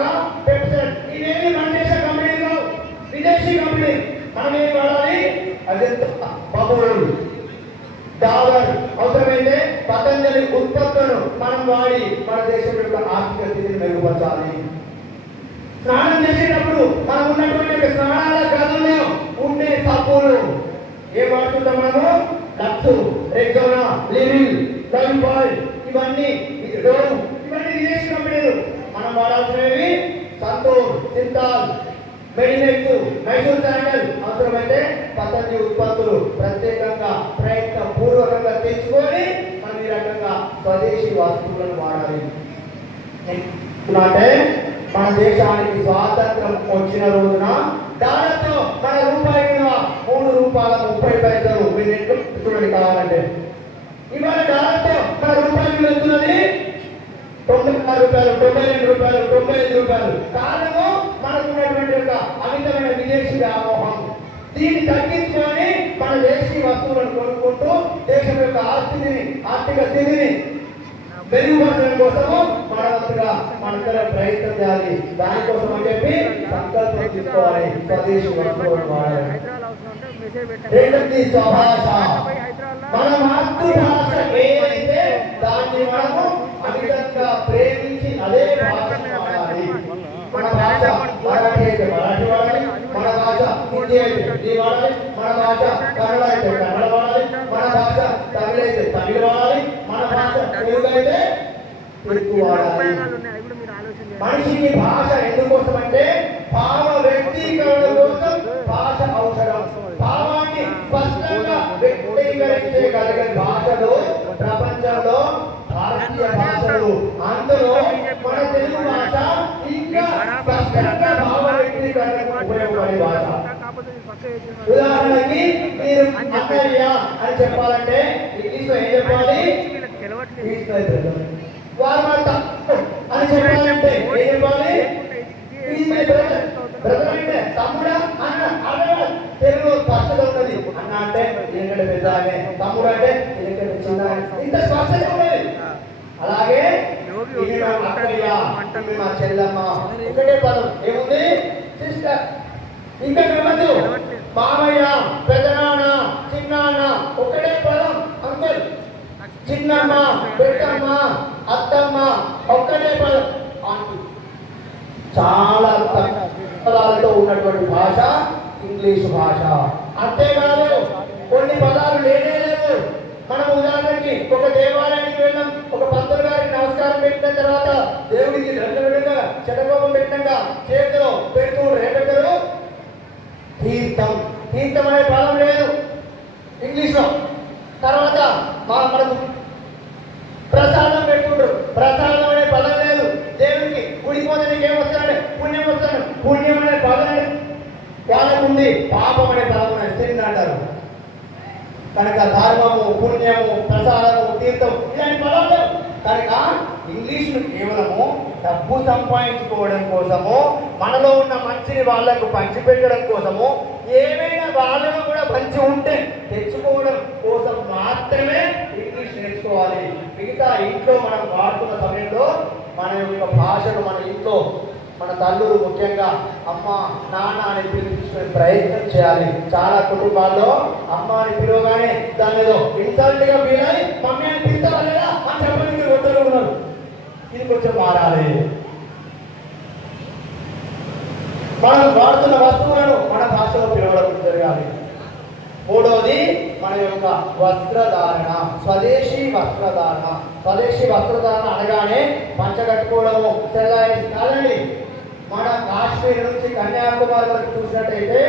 పెప్సన్. ఇవేమి మన దేశ కంపెనీలు, విదేశీ కంపెనీ. మనం ఏం వాడాలి? అజంతా, బబుల్, డాబర్, అవసరమైతే పతంజలి ఉత్పత్తులను మనం వాడి మన దేశం యొక్క ఆర్థిక స్థితిని మెరుగుపరచాలి. స్నానం చేసేటప్పుడు మనం ఉన్నటువంటి స్నానాల గదుల్లో ఉండే సబ్బులు ఏం వాడుతుంటాం మనము? లక్స్, రెక్సోనా, లివిల్, లైఫాయ్, ఇవన్నీ విదేశీ కంపెనీలు. మనం వాడాల్సినవి సంతూర్, సింతాల్, మెడినెక్స్, మైసూర్ శాండల్. అవసరమైతే పతంజలి ఉత్పత్తులు ప్రత్యేకంగా ప్రయత్నపూర్వకంగా తెచ్చుకొని మనం ఈ రకంగా స్వదేశీ వస్తువులను వాడాలి. అంటే మన దేశానికి స్వాతంత్రం వచ్చిన రోజున దానితో మన రూపాయి ₹3.30 మీరు చూడండి కావాలంటే. ఇవాళ దానితో మన రూపాయలు వెళ్తున్నది ₹96, ₹92, ₹95. కారణము మనకు ఉన్నటువంటి ఒక అమితమైన విదేశీ వ్యామోహం. దీన్ని తగ్గించుకొని మన దేశీ వస్తువులను కొనుక్కుంటూ దేశం యొక్క ఆర్థిక స్థితిని మెరుగుపరచడం కోసము మనవంతుగా మనందరం ప్రయత్నం చేయాలి. దానికోసం అని చెప్పి సంకల్పం తీసుకోవాలి. స్వదేశీ వస్తువులను వాడాలి. రెండోది స్వభాష. మన మాతృభాష ఏదైతే దాన్ని మనము అమితంగా ప్రేమించి అదే భాషను వాడాలి. మన భాష మరాఠీ అయితే మరాఠీ వాడాలి, మన భాష హిందీ అయితే హిందీ వాడాలి, మన భాష కన్నడ అయితే కన్నడ వాడాలి, మన భాష తమిళ అయితే తమిళ వాడాలి, మన భాష తెలుగు అయితే తెలుగు వాడాలి. మనిషికి భాష ఎందుకోసం అంటే భావ వ్యక్తీకరణ కోసం భాష అవసరం. భావాన్ని స్పష్టంగా వ్యక్తీకరించగలిగే భాషలు ప్రపంచంలో భారతీయ భాషలు. అందులో మన తెలుగు భాష ఇంకా స్పష్టంగా భావ వ్యక్తీకరణకు ఉపయోగపడే భాష. ఉదాహరణకి మీరు అన్నయ్య అని చెప్పాలంటే ఇంగ్లీష్ లో ఏం చెప్పాలి? వారు అని చెప్పాలంటే ఏం చెప్పాలి? తమ్ముడా అన్న అడగ తెలుగు స్పష్టత ఉన్నది. అన్న అంటే ఎందుకంటే పెద్ద, తమ్ముడు అంటే ఎందుకంటే చిన్న, ఇంత స్పష్టత ఉన్నది. అలాగే అక్కయ్య, మా చెల్లమ్మ ఒకటే పదం ఏముంది? సిస్టర్. ఇంకా ఏమద్దు? మామయ్య, పెదనాన్న, చిన్నాన్న ఒకటే పదం అంకుల్. చిన్నమ్మ, పెద్దమ్మ, అత్తమ్మ ఒక్కటే పదం ఆంటీ. చాలా పదాలతో ఉన్నటువంటి భాష ఇంగ్లీష్ భాష. అంతేకాదు కొన్ని పదాలు లేనే లేవు. మనం ఉదాహరణకి ఒక దేవాలయానికి వెళ్ళాం, ఒక పంతులు గారికి నమస్కారం పెట్టిన తర్వాత దేవుడికి రెండు చెడకోపం పెట్టినాక చేతిలో పెడుతూ ఏమంటారు? తీర్థం. తీర్థం అనే పదం లేదు ఇంగ్లీష్ లో. తర్వాత మనకు ప్రసాదం పెట్టుకుంటారు, ప్రసాదం అనే పదం లేదు. దేవుడికి గుడిపోతే నీకు ఏమొస్తాడంటే పుణ్యం వస్తాడు, పుణ్యం అనే పదం వాళ్ళకుంది. పాపం అనే పదం సిన్ అంటారు. కనుక ధర్మము, పుణ్యము, ప్రసాదము, తీర్థం ఇలాంటి పదాలు కనుక ఇంగ్లీష్ను కేవలము డబ్బు సంపాదించుకోవడం కోసము, మనలో ఉన్న మంచిని వాళ్లకు పంచిపెట్టడం కోసము, ఏమైనా వాళ్ళను కూడా పంచి ఉంటే తెచ్చుకోవడం కోసం మాత్రమే ఇంగ్లీష్ నేర్చుకోవాలి. మిగతా ఇంట్లో మనం వాడుతున్న సమయంలో మన యొక్క భాషను మన ఇంట్లో మన తల్లులు ముఖ్యంగా అమ్మ, నాన్న అని పిలిపించుకునే ప్రయత్నం చేయాలి. చాలా కుటుంబాల్లో అమ్మ అని పిలవగానే దాని ఏదో ఇన్సల్ట్ గా ఫీల్ అయ్యి మమ్మీ అని పిలుస్తావా లేదా అని చెప్పడానికి ఒత్తిడి ఉన్నారు. ఇది కొంచెం మారాలి. మనం వాడుతున్న వస్తువులను మన భాషలో పిలవడం జరగాలి. మూడవది మన యొక్క వస్త్రధారణ, స్వదేశీ వస్త్రధారణ. స్వదేశీ వస్త్రధారణ అనగానే పంచ కట్టుకోవడము, తెల్లారేసి కాదండి. మన కాశ్మీర్ నుంచి కన్యాకుమారి వరకు చూసినట్టయితే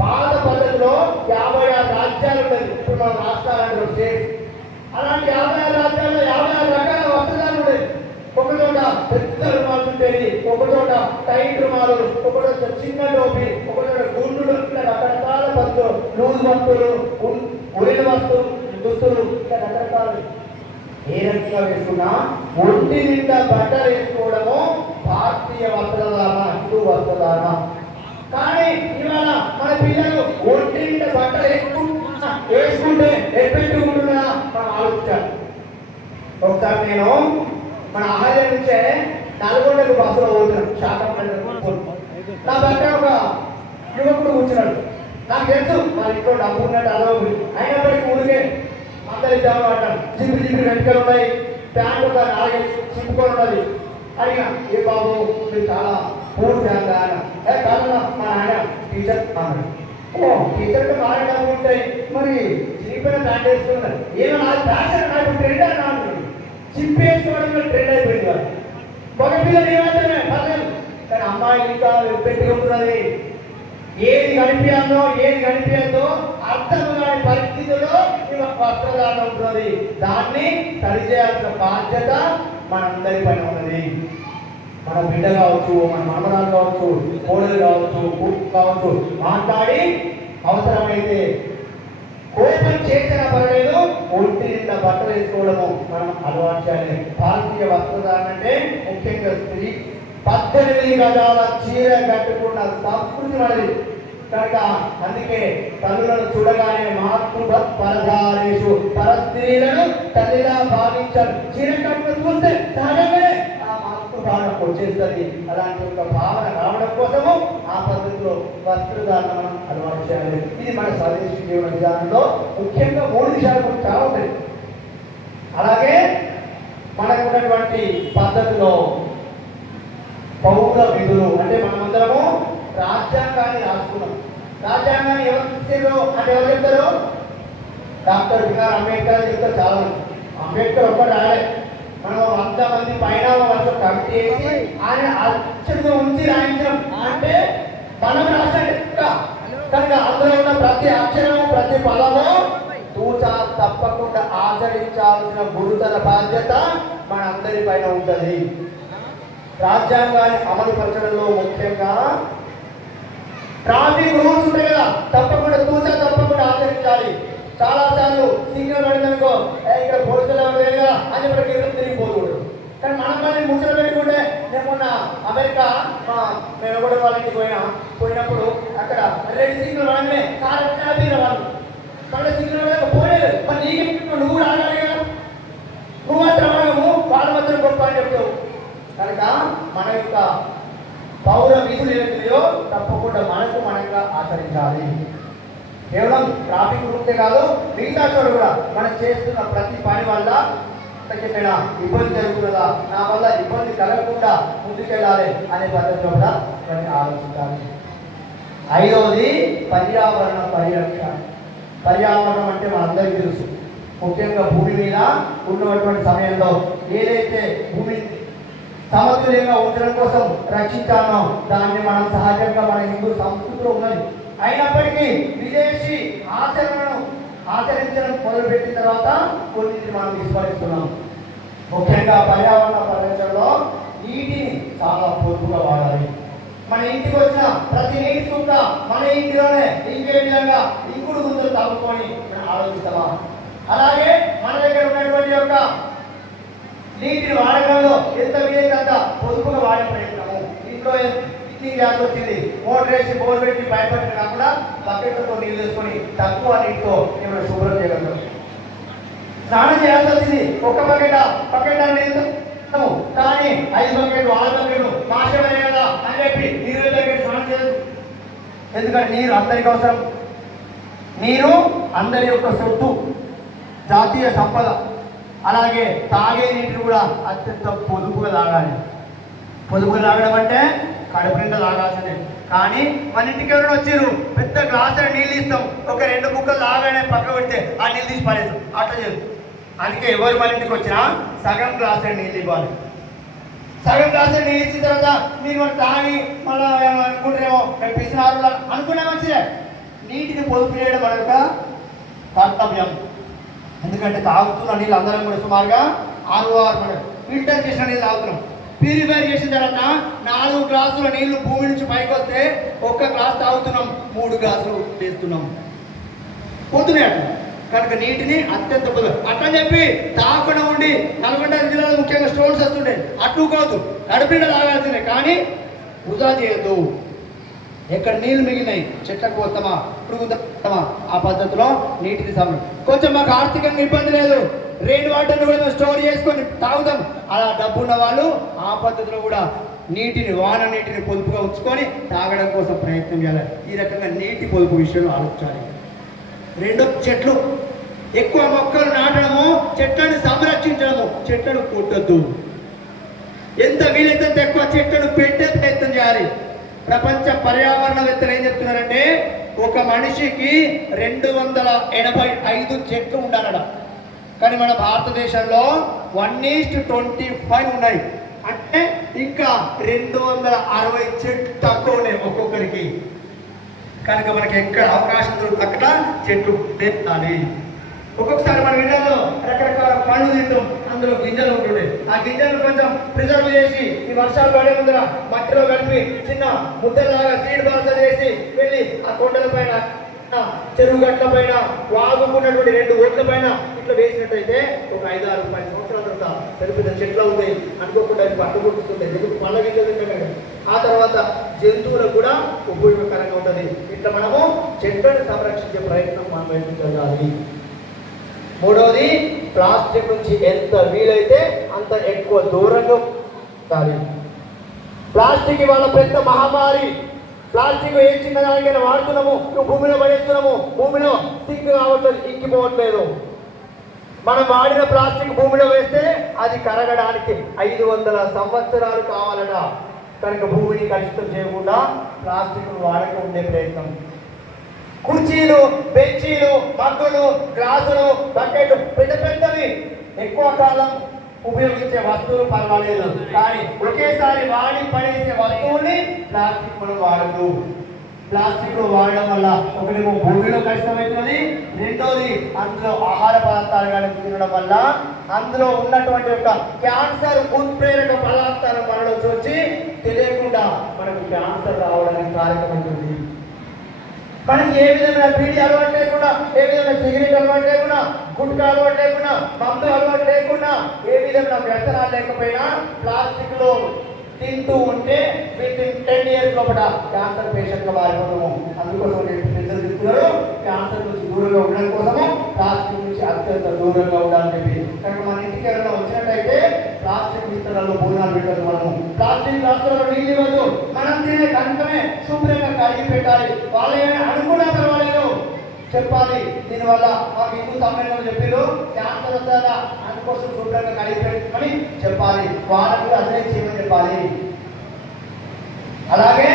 పాత పద్ధతిలో 56 రాజ్యాలు ఉండేది. ఇప్పుడు మన రాష్ట్రాలు స్టేట్స్. అలాంటి 56 రాజ్యాల్లో పెద్ద రుమాలు ఉండేది, ఒక చోట టైట్ రుమాలు, ఒక చోట చిన్న టోపీ, ఒక చోట గుండులు, ఇట్లా రకరకాల బంతులు, లూజ్ బంతులు, ఉరిన వస్తువులు, దుస్తులు, ఇట్లా రకరకాలు ఏ రకంగా వేసుకున్నా ఒంటి నిండా బట్టలు వేసుకోవడము భారతీయ వస్త్రధారణ, హిందూ వస్త్రధారణ. కానీ ఇవాళ మన పిల్లలు ఒంటి నిండా బట్టలు వేసుకుంటే ఎఫెక్టివ్గా మనం ఆలోచించాలి. ఒకసారి నేను మన ఆహార్యం నుంచే నల్గొండకు బస్సులో పోతున్నాను, శాతం నా పక్కన ఒక యువకుడు కూర్చున్నాడు. నాకు తెలుసు మన ఇంట్లో డబ్బు ఉన్నట్టు అలవాటు, అయినప్పటికీ ఊరికే అందరి ఇద్దామని అంటాను. జింపు జింపు వెంటలు ఉన్నాయి, ప్యాంట్ ఒక 4 చింపుకొని ఉన్నది. అడిగిన ఏ బాబు మీరు చాలా పూర్ ఫ్యాన్ ఆయన కాదన్నా మా ఆయన టీచర్ అన్నాడు. ఓ టీచర్కి బాగా డబ్బులు ఉంటాయి, మరి చిరిగిపోయిన ప్యాంట్ వేసుకున్నారు. ఏమో నా ఫ్యాషన్ నాకు ట్రెండ్ అని అంటున్నాడు. చింపేసుకోవడంలో ట్రెండ్ అయిపోయింది వాళ్ళు. ఒక పిల్లలు ఏమంటే పర్లేదు, కానీ అమ్మాయి ఇంకా పెట్టుకుంటున్నది. ఏది కనిపించదో అర్థం కాని పరిస్థితుల్లో వస్త్రధారణ ఉంటున్నది. దాన్ని సరిచేయాల్సిన బాధ్యత మనందరి పైన ఉన్నది. మన బిడ్డ కావచ్చు, మన మనమరాలు కావచ్చు, కోడలు కావచ్చు, కూతురు కావచ్చు, మాట్లాడి అవసరమైతే కోపం చేసిన పర్లేదు ఒంటి నిండా బట్టలు వేసుకోవడము మనం అలవాటు చేయాలి. భారతీయ వస్త్రధారణ అంటే ముఖ్యంగా స్త్రీ 18 గజాల చీర కట్టుకున్న సంస్కృతి మనది కనుక అందుకే తల్లులను చూడగానే మాతృవత్ పరధారేషు పరస్త్రీలను తల్లిగా భావించారు. చీర కట్టుకుని చూస్తే సహజంగానే ఆ మాతృభావన వచ్చేస్తుంది. అలాంటి ఒక భావన రావడం కోసము ఆ పద్ధతిలో వస్త్రధారణ మనం అలవాటు చేయాలి. ఇది మన స్వదేశీ జీవన విధానంలో ముఖ్యంగా 3 విషయాల గురించి చాలా ఉంటాయి. అలాగే మనకు ఉన్నటువంటి పద్ధతిలో పౌర విధులు అంటే మనమందరము రాజ్యాంగాన్ని రాసుకున్నాం. రాజ్యాంగాన్ని ఎవరు ఇచ్చారు అంటే ఎవరు చెప్తారు? డాక్టర్ బిఆర్ అంబేద్కర్ చెప్తారు. చాలా మంది అంబేద్కర్ ఒక్కరు రాలే, మనం 100 మంది పైన వాళ్ళతో కమిటీ చేసి ఆయన అక్షరంగా ఉంచి రాయించడం అంటే మనం రాశాడు కనుక అందులో ఉన్న ప్రతి అక్షరము ప్రతి పదము తూచా తప్పకుండా ఆచరించాల్సిన గురుతర బాధ్యత మన అందరి పైన ఉంటుంది. రాజ్యాంగాన్ని అమలు పరచడంలో ముఖ్యంగా ట్రాఫిక్ రూల్స్ ఉంటాయి కదా, తప్పకుండా తూచా తప్పకుండా ఆచరించాలి. చాలా సార్లు సిగ్నల్ పడిందనుకో ఇక్కడ పోలీసులు లేదు కదా అని చెప్పి తిరిగిపోకూడదు. కానీ మనం మళ్ళీ ముసలు పెట్టుకుంటే నేను మొన్న అమెరికా మేము కూడా వాళ్ళ ఇంటికి పోయినప్పుడు అక్కడ 2 సిగ్నల్ పడమే కారు వాళ్ళు మళ్ళీ సిగ్నల్ పోలేదు. మరి నీకు నువ్వు కూడా ఆగాలి కదా, నువ్వు మాత్రం ఆగము వాళ్ళ మాత్రం గొప్ప అని చెప్తావు. కనుక మన యొక్క పౌర విధులు ఏమిటో తప్పకుండా మనంగా ఆచరించాలి. కేవలం ట్రాఫిక్ రూటే కాదు, మిగతా చోటు కూడా మనం చేస్తున్న ప్రతి పని వల్ల చెప్పిన ఇబ్బంది జరుగుతుందా, నా వల్ల ఇబ్బంది కలగకుండా ముందుకెళ్ళాలి అనే పద్ధతిలో కూడా మనం ఆలోచించాలి. 5వది పర్యావరణ పరిరక్షణ. పర్యావరణం అంటే మనందరికీ తెలుసు. ముఖ్యంగా భూమి మీద ఉన్నటువంటి సమయంలో ఏదైతే భూమి సమతుల్యంగా ఉంచడం కోసం రక్షించాలో దాన్ని మనం సహజంగా మన హిందూ సంస్కృతిలో ఉన్నది. అయినప్పటికీ విదేశీ ఆచరణను ఆచరించడం మొదలుపెట్టిన తర్వాత కొన్నింటిని మనం విస్మరిస్తున్నాం. ముఖ్యంగా పర్యావరణ పరిరక్షణలో నీటిని చాలా పొదుపుగా వాడాలి. మన ఇంటికి వచ్చిన ప్రతి నీటి చుక్క మన ఇంటిలోనే ఇంకే విధంగా ఇంకుడు గుంతలు తగ్గుకొని మనం ఆలోచిస్తామా? అలాగే మన దగ్గర ఉన్నటువంటి యొక్క నీటిని వాడకంలో ఎంత వీలైనంత పొదుపుగా వాడే ప్రయత్నము. ఇంట్లో గ్యాస్ వచ్చింది, మోటర్ వేసి బోర్ పెట్టి భయపడిన కాకుండా బకెట్లతో నీళ్ళు వేసుకొని తక్కువ నీటితో ఏమైనా శుభ్రం చేయగలుగుతాం. స్నానం చేయాల్సి వచ్చింది, ఒక బకెట్ నీళ్ళు కానీ 5 బకెట్లు 6 బకెట్లు నాశనమే కదా అని చెప్పి నీరు దగ్గర స్నానం చేయదు. ఎందుకంటే నీరు అందరికి అవసరం. నీరు అందరి యొక్క సొత్తు, జాతీయ సంపద. అలాగే తాగే నీటిని కూడా అత్యంత పొదుపుగా తాగాలి. పొదుపుగా తాగడం అంటే కడుపు నిండా తాగాల్సిందే. కానీ మన ఇంటికి ఎవరైనా వచ్చారు, పెద్ద గ్లాస్ నీళ్ళు ఇస్తాం, ఒక 2 ముక్కలు తాగానే పక్క పెడితే ఆ నీళ్ళు తీసి పారేస్తాం. అట్లా చేయదు. అందుకే ఎవరు మన ఇంటికి వచ్చినా సగం గ్లాస్ నీళ్ళు ఇవ్వాలి. సగం గ్లాస్ నీళ్ళు ఇచ్చిన తర్వాత మీరు మనం తాగి మళ్ళీ అనుకుంటారేమో మేము పిసినారు అనుకునే మంచిదే. నీటిని పొదుపు చేయడం మన యొక్క కర్తవ్యం. ఎందుకంటే తాగుతున్న నీళ్ళు అందరం కూడా సుమారుగా 6 మనం ఫిల్టర్ చేసిన నీళ్ళు తాగుతున్నాం. ప్యూరిఫై చేసిన తర్వాత 4 గ్లాసుల నీళ్లు భూమి నుంచి పైకి వస్తే 1 గ్లాస్ తాగుతున్నాం, 3 గ్లాసులు వేస్తున్నాం. పోతున్నాయి అట్లా. కనుక నీటిని అత్యంత అట్లా చెప్పి తాగకుండా ఉండి నల్గొండ జిల్లాలో ముఖ్యంగా స్టోన్స్ వస్తుండే అట్టుకోవద్దు, కడుపునిండ తాగాల్సిందే, కానీ వృధా చేయొద్దు. ఎక్కడ నీళ్ళు మిగిలినాయి చెట్లకు పోతామా ఇప్పుడు పోతామా ఆ పద్ధతిలో నీటిని కొంచెం మాకు ఆర్థికంగా ఇబ్బంది లేదు, రెయిన్ వాటర్ని కూడా మేము స్టోర్ చేసుకొని తాగుదాం. అలా డబ్బు ఉన్న వాళ్ళు ఆ పద్ధతిలో కూడా నీటిని వాన నీటిని పొదుపుగా ఉంచుకొని తాగడం కోసం ప్రయత్నం చేయాలి. ఈ రకంగా నీటి పొదుపు విషయంలో ఆలోచించాలి. రెండో, చెట్లు ఎక్కువ మొక్కలు నాటడము, చెట్లను సంరక్షించడము, చెట్లను కొట్టద్దు. ఎంత వీలైతే ఎక్కువ చెట్లను పెట్టే ప్రయత్నం చేయాలి. ప్రపంచ పర్యావరణవేత్తలు ఏం చెప్తున్నారంటే ఒక మనిషికి 285 చెట్లు ఉండాలట. కానీ మన భారతదేశంలో 1:25 ఉన్నాయి. అంటే ఇంకా 260 చెట్లు తక్కువ ఉన్నాయి ఒక్కొక్కరికి. కనుక మనకి ఎక్కడ అవకాశం దొరుకుతుంది అక్కడ చెట్లు పెట్టాలి. ఒక్కొక్కసారి మన ఇళ్లలో రకరకాల పండ్లు తింటాం, అందులో గింజలు ఉంటుండే. ఆ గింజలు కొంచెం ప్రిజర్వ్ చేసి ఈ వర్షాలు పడే ముందర మట్టిలో కలిపి చిన్న ముద్దలాగా సీడ్ బాల్స చేసి వెళ్ళి ఆ కొండల పైన, చెరువు గట్ల పైన, వాగుకున్నటువంటి 2 ఓట్ల పైన ఇట్లా వేసినట్టయితే ఒక 5-6 సంవత్సరాల తర్వాత పెద్ద పెద్ద చెట్లు అవుతాయి. అనుకోకుండా పట్టు కొట్టుకుంటాయి, ఎందుకు పళ్ళ గింజలు తింటాం. ఆ తర్వాత జంతువులకు కూడా ఉపయోగకరంగా ఉంటుంది. ఇట్లా మనము చెట్లను సంరక్షించే ప్రయత్నం మనం వైపు జరగాలి. మూడవది, ప్లాస్టిక్ నుంచి ఎంత వీలైతే అంత ఎక్కువ దూరంగా ఉండాలి. ప్లాస్టిక్ ఇవాళ పెద్ద మహమ్మారి. ప్లాస్టిక్ ఏ చిన్నదానికైనా వాడుతున్నాము, నువ్వు భూమిలో పడేస్తున్నాము, భూమిలో సింక్ కావట్లేదు, ఇంకిపోవట్లేదు. మనం వాడిన ప్లాస్టిక్ భూమిలో వేస్తే అది కరగడానికి 500 సంవత్సరాలు కావాలట. కనుక భూమిని కలుషితం చేయకుండా ప్లాస్టిక్ వాడక ఉండే ప్రయత్నం. కుర్చీలు, బెంచీలు, మగ్గులు, గ్లాసులు, బకెట్లు పెద్ద పెద్దవి ఎక్కువ కాలం ఉపయోగించే వస్తువులు పర్వాలేదు, కానీ ఒకేసారి వాడి పడేసే వస్తువుల్ని ప్లాస్టిక్ మనం వాడద్దు. ప్లాస్టిక్ వాడడం వల్ల ఒకటేమో భూమిలో కష్టమవుతుంది, రెండోది అందులో ఆహార పదార్థాలు కానీ తినడం వల్ల అందులో ఉన్నటువంటి యొక్క క్యాన్సర్ ఉత్ప్రేరక పదార్థాలు మనలో వచ్చి తెలియకుండా మనకు క్యాన్సర్ రావడానికి కారణమవుతుంది. మనకి ఏ విధమైన బీడీ అలవాటు లేకుండా, ఏ విధమైన సిగరెట్ అలవాటు లేకుండా, గుట్కా అలవాటు లేకుండా, మందు అలవాటు లేకుండా, ఏ విధమైన వ్యసనాలు లేకపోయినా ప్లాస్టిక్ లో తింటూ ఉంటే వితిన్ 10 years లోపల క్యాన్సర్ పేషెంట్ గా మారిపోతాము. అందుకోసం పెద్దలు చెప్తున్నారు క్యాన్సర్ నుంచి దూరంగా ఉండడం కోసము ప్లాస్టిక్ నుంచి అత్యంత దూరంగా ఉండాలని చెప్పి. కనుక మన ఇంటికి ఎవరైనా వచ్చినట్టయితే ప్లాస్టిక్ విస్తరణలో భోజనాలు పెట్టదు, మనము ప్లాస్టిక్ గ్లాసులలో నీళ్ళు ఇవ్వద్దు, మనం తినే కంటమే శుభ్రంగా కడిగి పెట్టాలి. వాళ్ళు ఏమైనా అనుకున్నా పర్వాలేదు చెప్పాలి. దీనివల్ల మాకు హిందూ సమ్మేళనం చెప్పారు క్యాన్సర్ వస్తుందా అందుకోసం శుభ్రంగా కడిగి పెట్టుకొని చెప్పాలి, వాళ్ళకు కూడా అదే చేయమని చెప్పాలి. అలాగే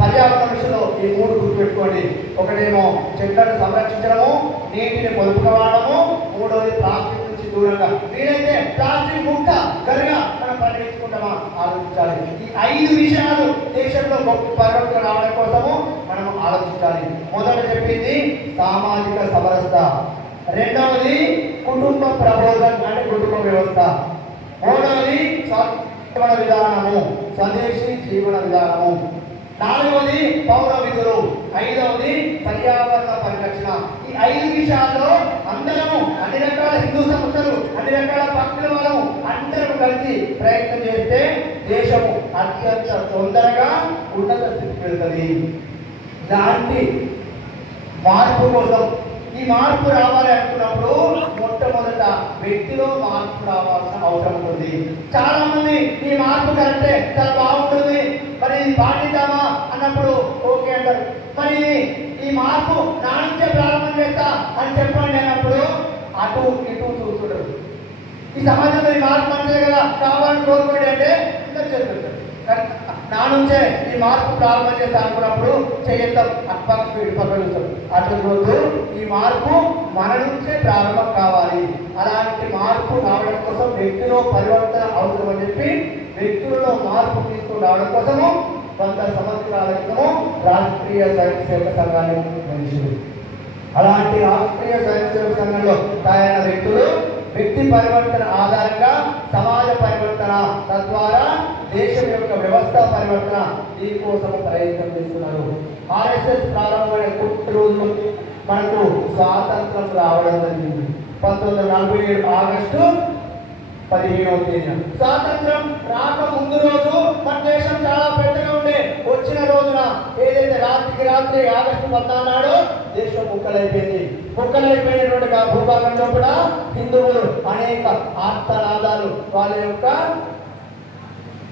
పర్యావరణ విషయంలో ఈ 3 గుర్తుపెట్టుకోండి. ఒకటేమో చెట్లను సంరక్షించడము, నీటిని పొదుపుగా వాడడము, మూడవది ప్లాస్టిక్ నుంచి దూరంగా. వీలైతే ప్లాస్టిక్ ముక్క గరిగా మనం పండించుకుంటామా ఆలోచించాలి. ఈ 5 విషయాలు దేశంలో గొప్ప పరివర్తన రావడం కోసము మనం ఆలోచించాలి. మొదట చెప్పింది సామాజిక సమరసత, రెండవది కుటుంబ ప్రబోధన అంటే కుటుంబ వ్యవస్థ, మూడవది జీవన విధానము, స్వదేశీ జీవన విధానము, నాలుగవది పౌర విధులు, ఐదవది పర్యావరణ పరిరక్షణ. ఈ 5 విషయాల్లో అందరము అన్ని రకాల హిందూ సంస్థలు, అన్ని రకాల భక్తుల వాళ్ళము అందరూ కలిసి ప్రయత్నం చేస్తే దేశము అత్యంత తొందరగా ఉన్నత స్థితికి వెళ్తుంది. దాంటి మార్పు కోసం ఈ మార్పు రావాలి అనుకున్నప్పుడు మొట్టమొదట వ్యక్తిలో మార్పు రావాల్సిన అవసరం ఉంది. చాలా మంది ఈ మార్పు కరెక్టే, చాలా బాగుంటుంది, మరి పాటిద్దామా అన్నప్పుడు ఓకే అంటారు. మరి ఈ మార్పు నా నుంచే ప్రారంభం చేస్తా అని చెప్పండి అన్నప్పుడు అటు ఇటు చూస్తుంటారు. ఈ సమాజంలో ఈ మార్పు మంచిదే కదా కావాలని కోరుకోండి అంటే చేస్తుంటారు. నా నుంచే ఈ మార్పు ప్రారంభం చేస్తా అనుకున్నప్పుడు చేద్దాం అప్పకు ఇటుపక్కలుస్తాం. అటు రోజు ఈ మార్పు మన నుంచే ప్రారంభం కావాలి. అలాంటి మార్పు రావడం కోసం వ్యక్తిలో పరివర్తన అవసరం అని చెప్పి వ్యక్తులలో మార్పు తీసుకుని రావడం కోసము 100 సంవత్సరాల క్రితము రాష్ట్రీయ స్వయం సేవక సంఘాన్ని మనిషిలు. అలాంటి రాష్ట్రీయ స్వయం సేవక సంఘంలో తయారైన వ్యక్తులు వ్యక్తి పరివర్తన ఆధారంగా సమాజ పరివర్తన తద్వారా దేశం యొక్క వ్యవస్థ పరివర్తన దీనికోసం ప్రయత్నం చేస్తున్నారు. ఆర్ఎస్ఎస్ ప్రారంభమైన కొద్ది రోజులు మనకు స్వాతంత్రం రావడం జరిగింది. 1947 ఆగస్టు 15వ తేదీన. స్వాతంత్రం రాక ముందు రోజు మన దేశం చాలా పెద్దగా ఉండే. వచ్చిన రోజున ఏదైతే రాత్రికి రాత్రి ఆగస్టు 14 నాడు దేశం ముక్కలైపోయింది. ముక్కలైపోయినటువంటి భూభాగంలో కూడా హిందువులు అనేక ఆర్తనాదాలు వాళ్ళ యొక్క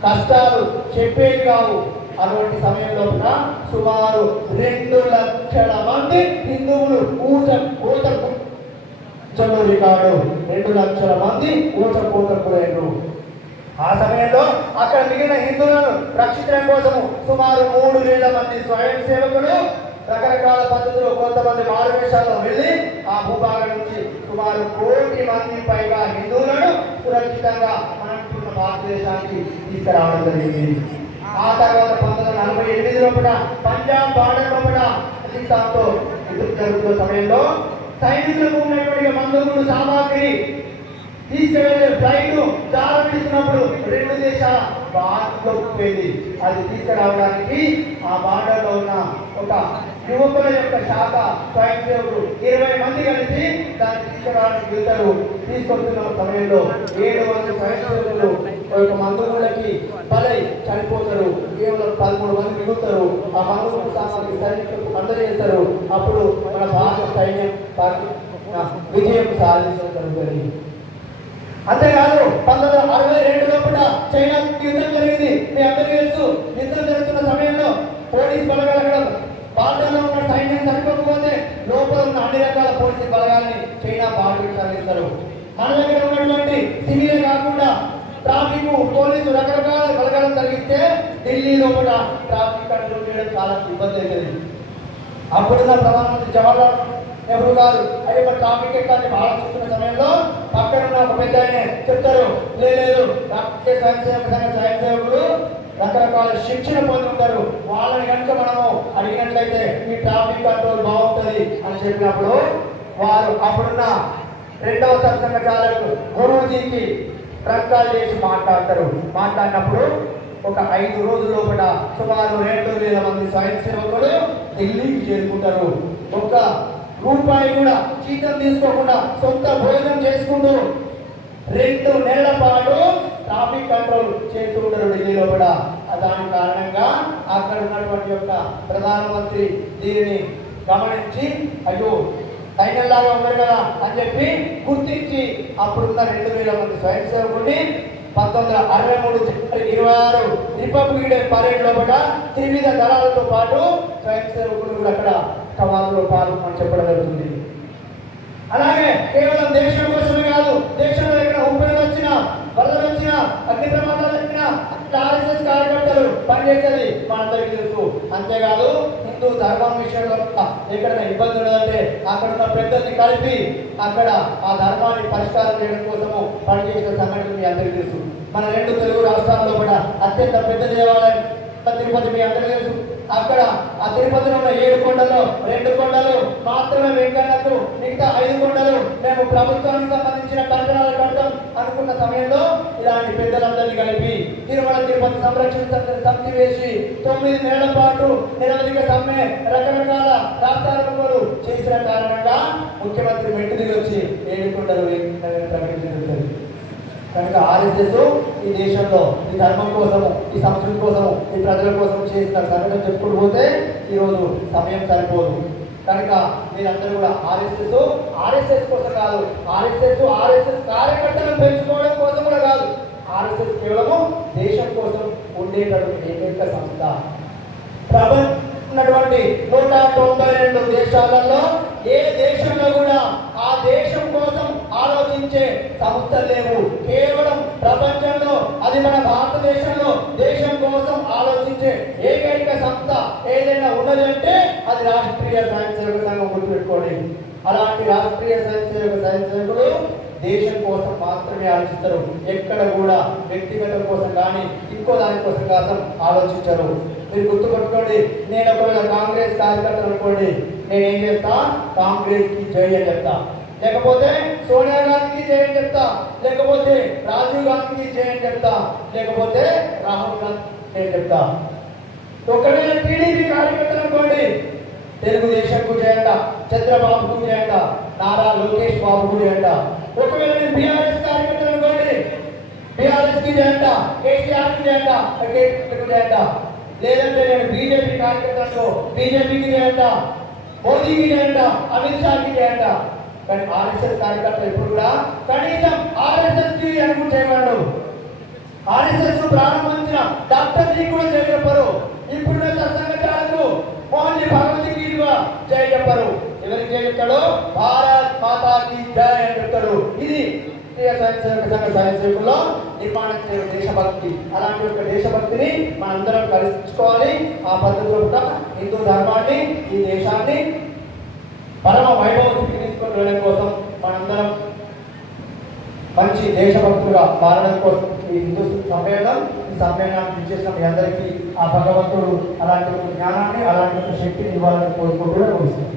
కష్టాలు చెప్పేది కావు. అటువంటి సమయంలో సుమారు 2 లక్షల మంది హిందువులు రికార్డు 2 లక్షల మంది ఊచకోతకులైనరు. ఆ సమయంలో అక్కడ మిగిలిన హిందువులను రక్షించడం కోసము సుమారు 3,000 మంది స్వయం సేవకులు రకరకాల పద్ధతులు కొంతమంది మారువేషాల్లో వెళ్ళి ఆ భూభాగం నుంచి సుమారు 1 కోటి మంది పైగా హిందువులను సురక్షితంగా మనకున్న భారతదేశానికి తీసుకురావడం జరిగింది. ఆ తర్వాత 1948లో కూడా పంజాబ్ బార్డర్ లోపల పాకిస్తాన్తో యుద్ధం జరుగుతున్న సమయంలో సైనికులకు ఉన్నటువంటి మందుగుడు సామాగ్రి తీసుకెళ్లే ఫ్లైట్ ప్రారంభిస్తున్నప్పుడు 2 దేశాల బార్డర్లో పోయింది. అది తీసుకురావడానికి ఆ బార్డర్లో ఉన్న ఒక యువకుల యొక్క శాఖ స్వయం సేవకులు 20 మంది కలిసి దాన్ని తీసుకురావడానికి వెళ్తారు. తీసుకొస్తున్న సమయంలో 700 స్వయం సేవకులు ఒక మందుగుళ్ళకి బలై చనిపోతారు. కేవలం 13 మంది మిగులుతారు. ఆ మందుగుడు సామాగ్రి సైనికులకు అందజేస్తారు. అప్పుడు మన భారత సైన్యం విజయం సాధించడం జరుగుతుంది. అంతేకాదు 1962 లోపల చైనా యుద్ధం జరిగింది. మీ అందరికీ తెలుసు. యుద్ధం జరుగుతున్న సమయంలో పోలీస్ బలగాలు బార్డర్లో ఉన్న సైన్యం సరిపోకపోతే లోపల ఉన్న అన్ని రకాల పోలీసు బలగాల్ని చైనా బార్డర్కి తరలిస్తారు. మన దగ్గర ఉన్నటువంటి సివిలే కాకుండా ట్రాఫిక్ పోలీసు రకరకాల బలగాలను తరలిస్తే ఢిల్లీలో కూడా ట్రాఫిక్ కంట్రోల్ చేయడం చాలా ఇబ్బంది అవుతుంది. అప్పుడున్న ప్రధానమంత్రి జవహర్లాల్ నెహ్రూ గారు అది మన ట్రాఫిక్ ఎక్కాలని ఆలోచిస్తున్న సమయంలో పక్కన ఉన్న ఒక పెద్ద ఆయన చెప్తారు, లేదు రాష్ట్రీయ స్వయం సేవకులు రకరకాల శిక్షణ పొంది ఉంటారు, వాళ్ళని కనుక మనము అడిగినట్లయితే ఈ ట్రాఫిక్ కంట్రోల్ బాగుంటుంది అని చెప్పినప్పుడు వారు అప్పుడున్న 2వ సత్సంగ చాలకులు గురూజీకి ప్రకాలు చేసి మాట్లాడినప్పుడు ఒక 5 రోజుల లోపల సుమారు 2,000 మంది స్వయం సేవకులు ఢిల్లీకి చేరుకుంటారు. ఒక్క రూపాయి కూడా జీతం తీసుకోకుండా సొంత భోజనం చేసుకుంటూ 2 నెలల పాటు ట్రాఫిక్ కంట్రోల్ చేస్తూ ఉంటారు ఢిల్లీలో కూడా. దాని కారణంగా అక్కడ ఉన్నటువంటి యొక్క ప్రధానమంత్రి దీనిని గమనించి అయ్యో సైన్యంలాగా ఉన్నారు కదా అని చెప్పి గుర్తించి అప్పుడున్న 2,000 మంది స్వయం సేవకుల్ని 1963 జనవరి 26 రిపబ్లిక్ డే పరేడ్ లోపల త్రివిధ దళాలతో పాటు స్వయం సేవకులు కూడా అక్కడ సమాజంలో పాల్గొని చెప్పడం జరుగుతుంది. అలాగే కేవలం దేశం కోసమే కాదు, దేశంలో ఎక్కడ ఉప్పెనలు వచ్చినా, వరదలు వచ్చినా, అగ్ని ప్రమాదాలు వచ్చినా ఆర్ఎస్ఎస్ కార్యకర్తలు పనిచేసేది మనందరికీ తెలుసు. అంతేకాదు హిందూ ధర్మం విషయంలో ఎక్కడైనా ఇబ్బంది ఉన్నదంటే అక్కడ ఉన్న పెద్దల్ని కలిపి అక్కడ ఆ ధర్మాన్ని పరిష్కారం చేయడం కోసము పనిచేసిన సంఘటన మీ అందరికీ తెలుసు. మన 2 తెలుగు రాష్ట్రాల్లో కూడా అత్యంత పెద్ద దేవాలయం తిరుపతి మీ అందరికీ తెలుసు. అక్కడ ఆ తిరుపతిలో ఉన్న 7 కొండల్లో 2 కొండలు మాత్రమే వెంకన్నకు, మిగతా 5 కొండలు మేము ప్రభుత్వానికి సంబంధించిన కట్టడాలు కడతాం అనుకున్న సమయంలో ఇలాంటి పెద్దలందరినీ కలిపి తిరుమల తిరుపతి సంరక్షణ సమితి వేసి 9 నెలల పాటు నిరవధిక సమ్మె రకరకాల రాష్ట్రాలు చేసిన కారణంగా ముఖ్యమంత్రి మెట్టు దిగి వచ్చి 7 కొండలు ప్రకటించడం. కనుక ఆర్ఎస్ఎస్ ఈ దేశంలో ఈ ధర్మం కోసము, ఈ సంస్కృతి కోసము, ఈ ప్రజల కోసం చేసిన సంఘటన చెప్పుకుంటూ పోతే ఈరోజు సమయం సరిపోదు. కనుక మీరందరూ కూడా ఆర్ఎస్ఎస్ కోసం కాదు, ఆర్ఎస్ఎస్ కార్యకర్తలను పెంచుకోవడం కోసం కూడా కాదు, ఆర్ఎస్ఎస్ కేవలము దేశం కోసం ఉండేటటువంటి ఏకైక సంస్థ. ప్రపంచంలోటువంటి 192 దేశాలలో ఏ దేశంలో కూడా ఆ దేశం కోసం ఆలోచించే సంస్థలు లేవు. కేవలం ప్రపంచంలో అది మన భారతదేశంలో దేశం కోసం ఆలోచించే ఏకైక సంస్థ ఏదైనా ఉన్నదంటే అది రాష్ట్రీయ స్వయం సేవక సంఘం. గుర్తుపెట్టుకోండి, అలాంటి రాష్ట్రీయ స్వయం సేవకులు దేశం కోసం మాత్రమే ఆలోచిస్తారు. ఎక్కడ కూడా వ్యక్తిగతం కోసం కానీ ఇంకో దానికోసం కోసం ఆలోచించరు. మీరు గుర్తుపెట్టుకోండి, నేను ఒకవేళ కాంగ్రెస్ కార్యకర్తలు అనుకోండి, నేనేం చేస్తా, కాంగ్రెస్ కి జై అని చెప్తా. లేకపోతే సోనియా గాంధీకి జై అని చెప్తా, లేకపోతే రాజీవ్ గాంధీకి జై అని చెప్తా, లేకపోతే రాహుల్ గాంధీ జై అని చెప్తా. ఒకవేళ టీడీపీ కార్యకర్తలు అనుకోండి, తెలుగుదేశంకు జయంట, చంద్రబాబుకు జయంట, నారా లోకేష్ బాబుకు జయంట. ఒకవేళ నేను బీఆర్ఎస్ కార్యకర్తలు అనుకోండి, బీఆర్ఎస్ కి జయంట, కేసీఆర్ కి జయంట, కేసీఆర్ జయంట. లేదంటే నేను బీజేపీ కార్యకర్తలకు బీజేపీకి జయంట, మోదీకి జయంట, అమిత్ షాకి జయంట. కానీ ఆర్ఎస్ఎస్ కార్యకర్తలు ఎప్పుడు కూడా కనీసం ఆర్ఎస్ఎస్ కి అనుకుంటూ చేయగలడు. ఆర్ఎస్ఎస్ ప్రారంభించిన డాక్టర్ జీ కూడా జై చెప్పరు. ఇప్పుడున్న సత్సంగచాలకు ఓన్లీ భగవద్గీతగా జై చెప్పరు. ఎవరికి జై చెప్తాడు? భారత్ మాతాకి జై అని చెప్తాడు. ఇది సైన్స్ సేవకుల్లో నిర్మాణం చేయడం దేశభక్తి. అలాంటి ఒక దేశభక్తిని మనందరం కలిసుకోవాలి. ఆ పద్ధతిలో కూడా హిందూ ధర్మాన్ని, ఈ దేశాన్ని పరమ వైభవానికి తీసుకొని వెళ్ళడం కోసం మనందరం మంచి దేశభక్తులుగా మారడం కోసం ఈ హిందూ సమ్మేళనాన్ని ఇచ్చేసిన మీ అందరికీ ఆ భగవంతుడు అలాంటి ఒక జ్ఞానాన్ని, అలాంటి ఒక శక్తిని ఇవ్వాలని కోరుకుంటూ ముగిస్తాను.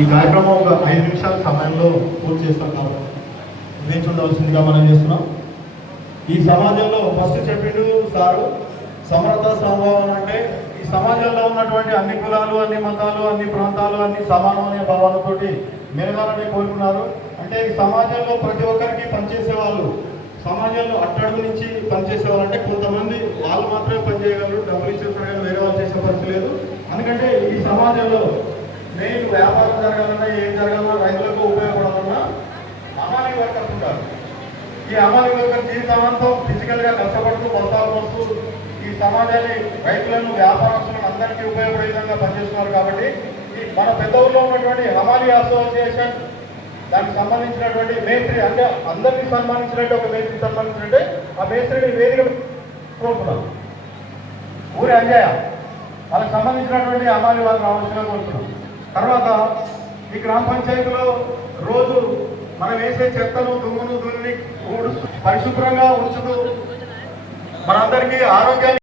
ఈ కార్యక్రమం ఒక 5 నిమిషాల సమయంలో పూర్తి చేస్తాం కాబట్టి వేచి ఉండవలసిందిగా మనం చేస్తున్నాం. ఈ సమాజంలో ఫస్ట్ చెప్పిండు సారు, సమర్థ సమభావం అంటే ఈ సమాజంలో ఉన్నటువంటి అన్ని కులాలు, అన్ని మతాలు, అన్ని ప్రాంతాలు అన్ని సమానం అనే భావాలతోటి మెరగాలని కోరుకున్నారు. అంటే ఈ సమాజంలో ప్రతి ఒక్కరికి పనిచేసే వాళ్ళు, సమాజంలో అట్టడుగు నుంచి పనిచేసేవాళ్ళు. అంటే కొంతమంది వాళ్ళు మాత్రమే పనిచేయగలరు, డబ్బులు ఇచ్చేస్తారు కానీ వేరే వాళ్ళు చేసే పరిస్థితి లేదు. ఎందుకంటే ఈ సమాజంలో మెయిన్ వ్యాపారం జరగాలన్నా, ఏం జరగాలన్నా, రైతులకు ఉపయోగపడాలన్నా అమాలి వర్కర్స్ ఉంటారు. ఈ అమాలి వర్కర్ జీవితాంతం ఫిజికల్గా కష్టపడుతూ బస్తాలు వస్తూ ఈ సమాజాన్ని, రైతులను, వ్యాపారస్తులను అందరికీ ఉపయోగపడే విధంగా పనిచేస్తున్నారు. కాబట్టి ఈ మన పెద్ద ఊళ్ళో ఉన్నటువంటి హమాలి అసోసియేషన్ దానికి సంబంధించినటువంటి మేస్త్రి, అంటే అందరికీ సన్మానించినట్టు ఒక మేస్త్రికి సంబంధించినట్టే ఆ మేస్త్రిని వేదిక కోరుతున్నాం. ఊరి అంజయ్య వాళ్ళకి సంబంధించినటువంటి హమాలి వాళ్ళు రావాల్సిందిగా కోరుతున్నాం. తర్వాత ఈ గ్రామ పంచాయతీలో రోజు మనం వేసే చెత్తను, దుమ్మును, దున్ని పరిశుభ్రంగా ఉంచుతూ మనందరికీ ఆరోగ్యాన్ని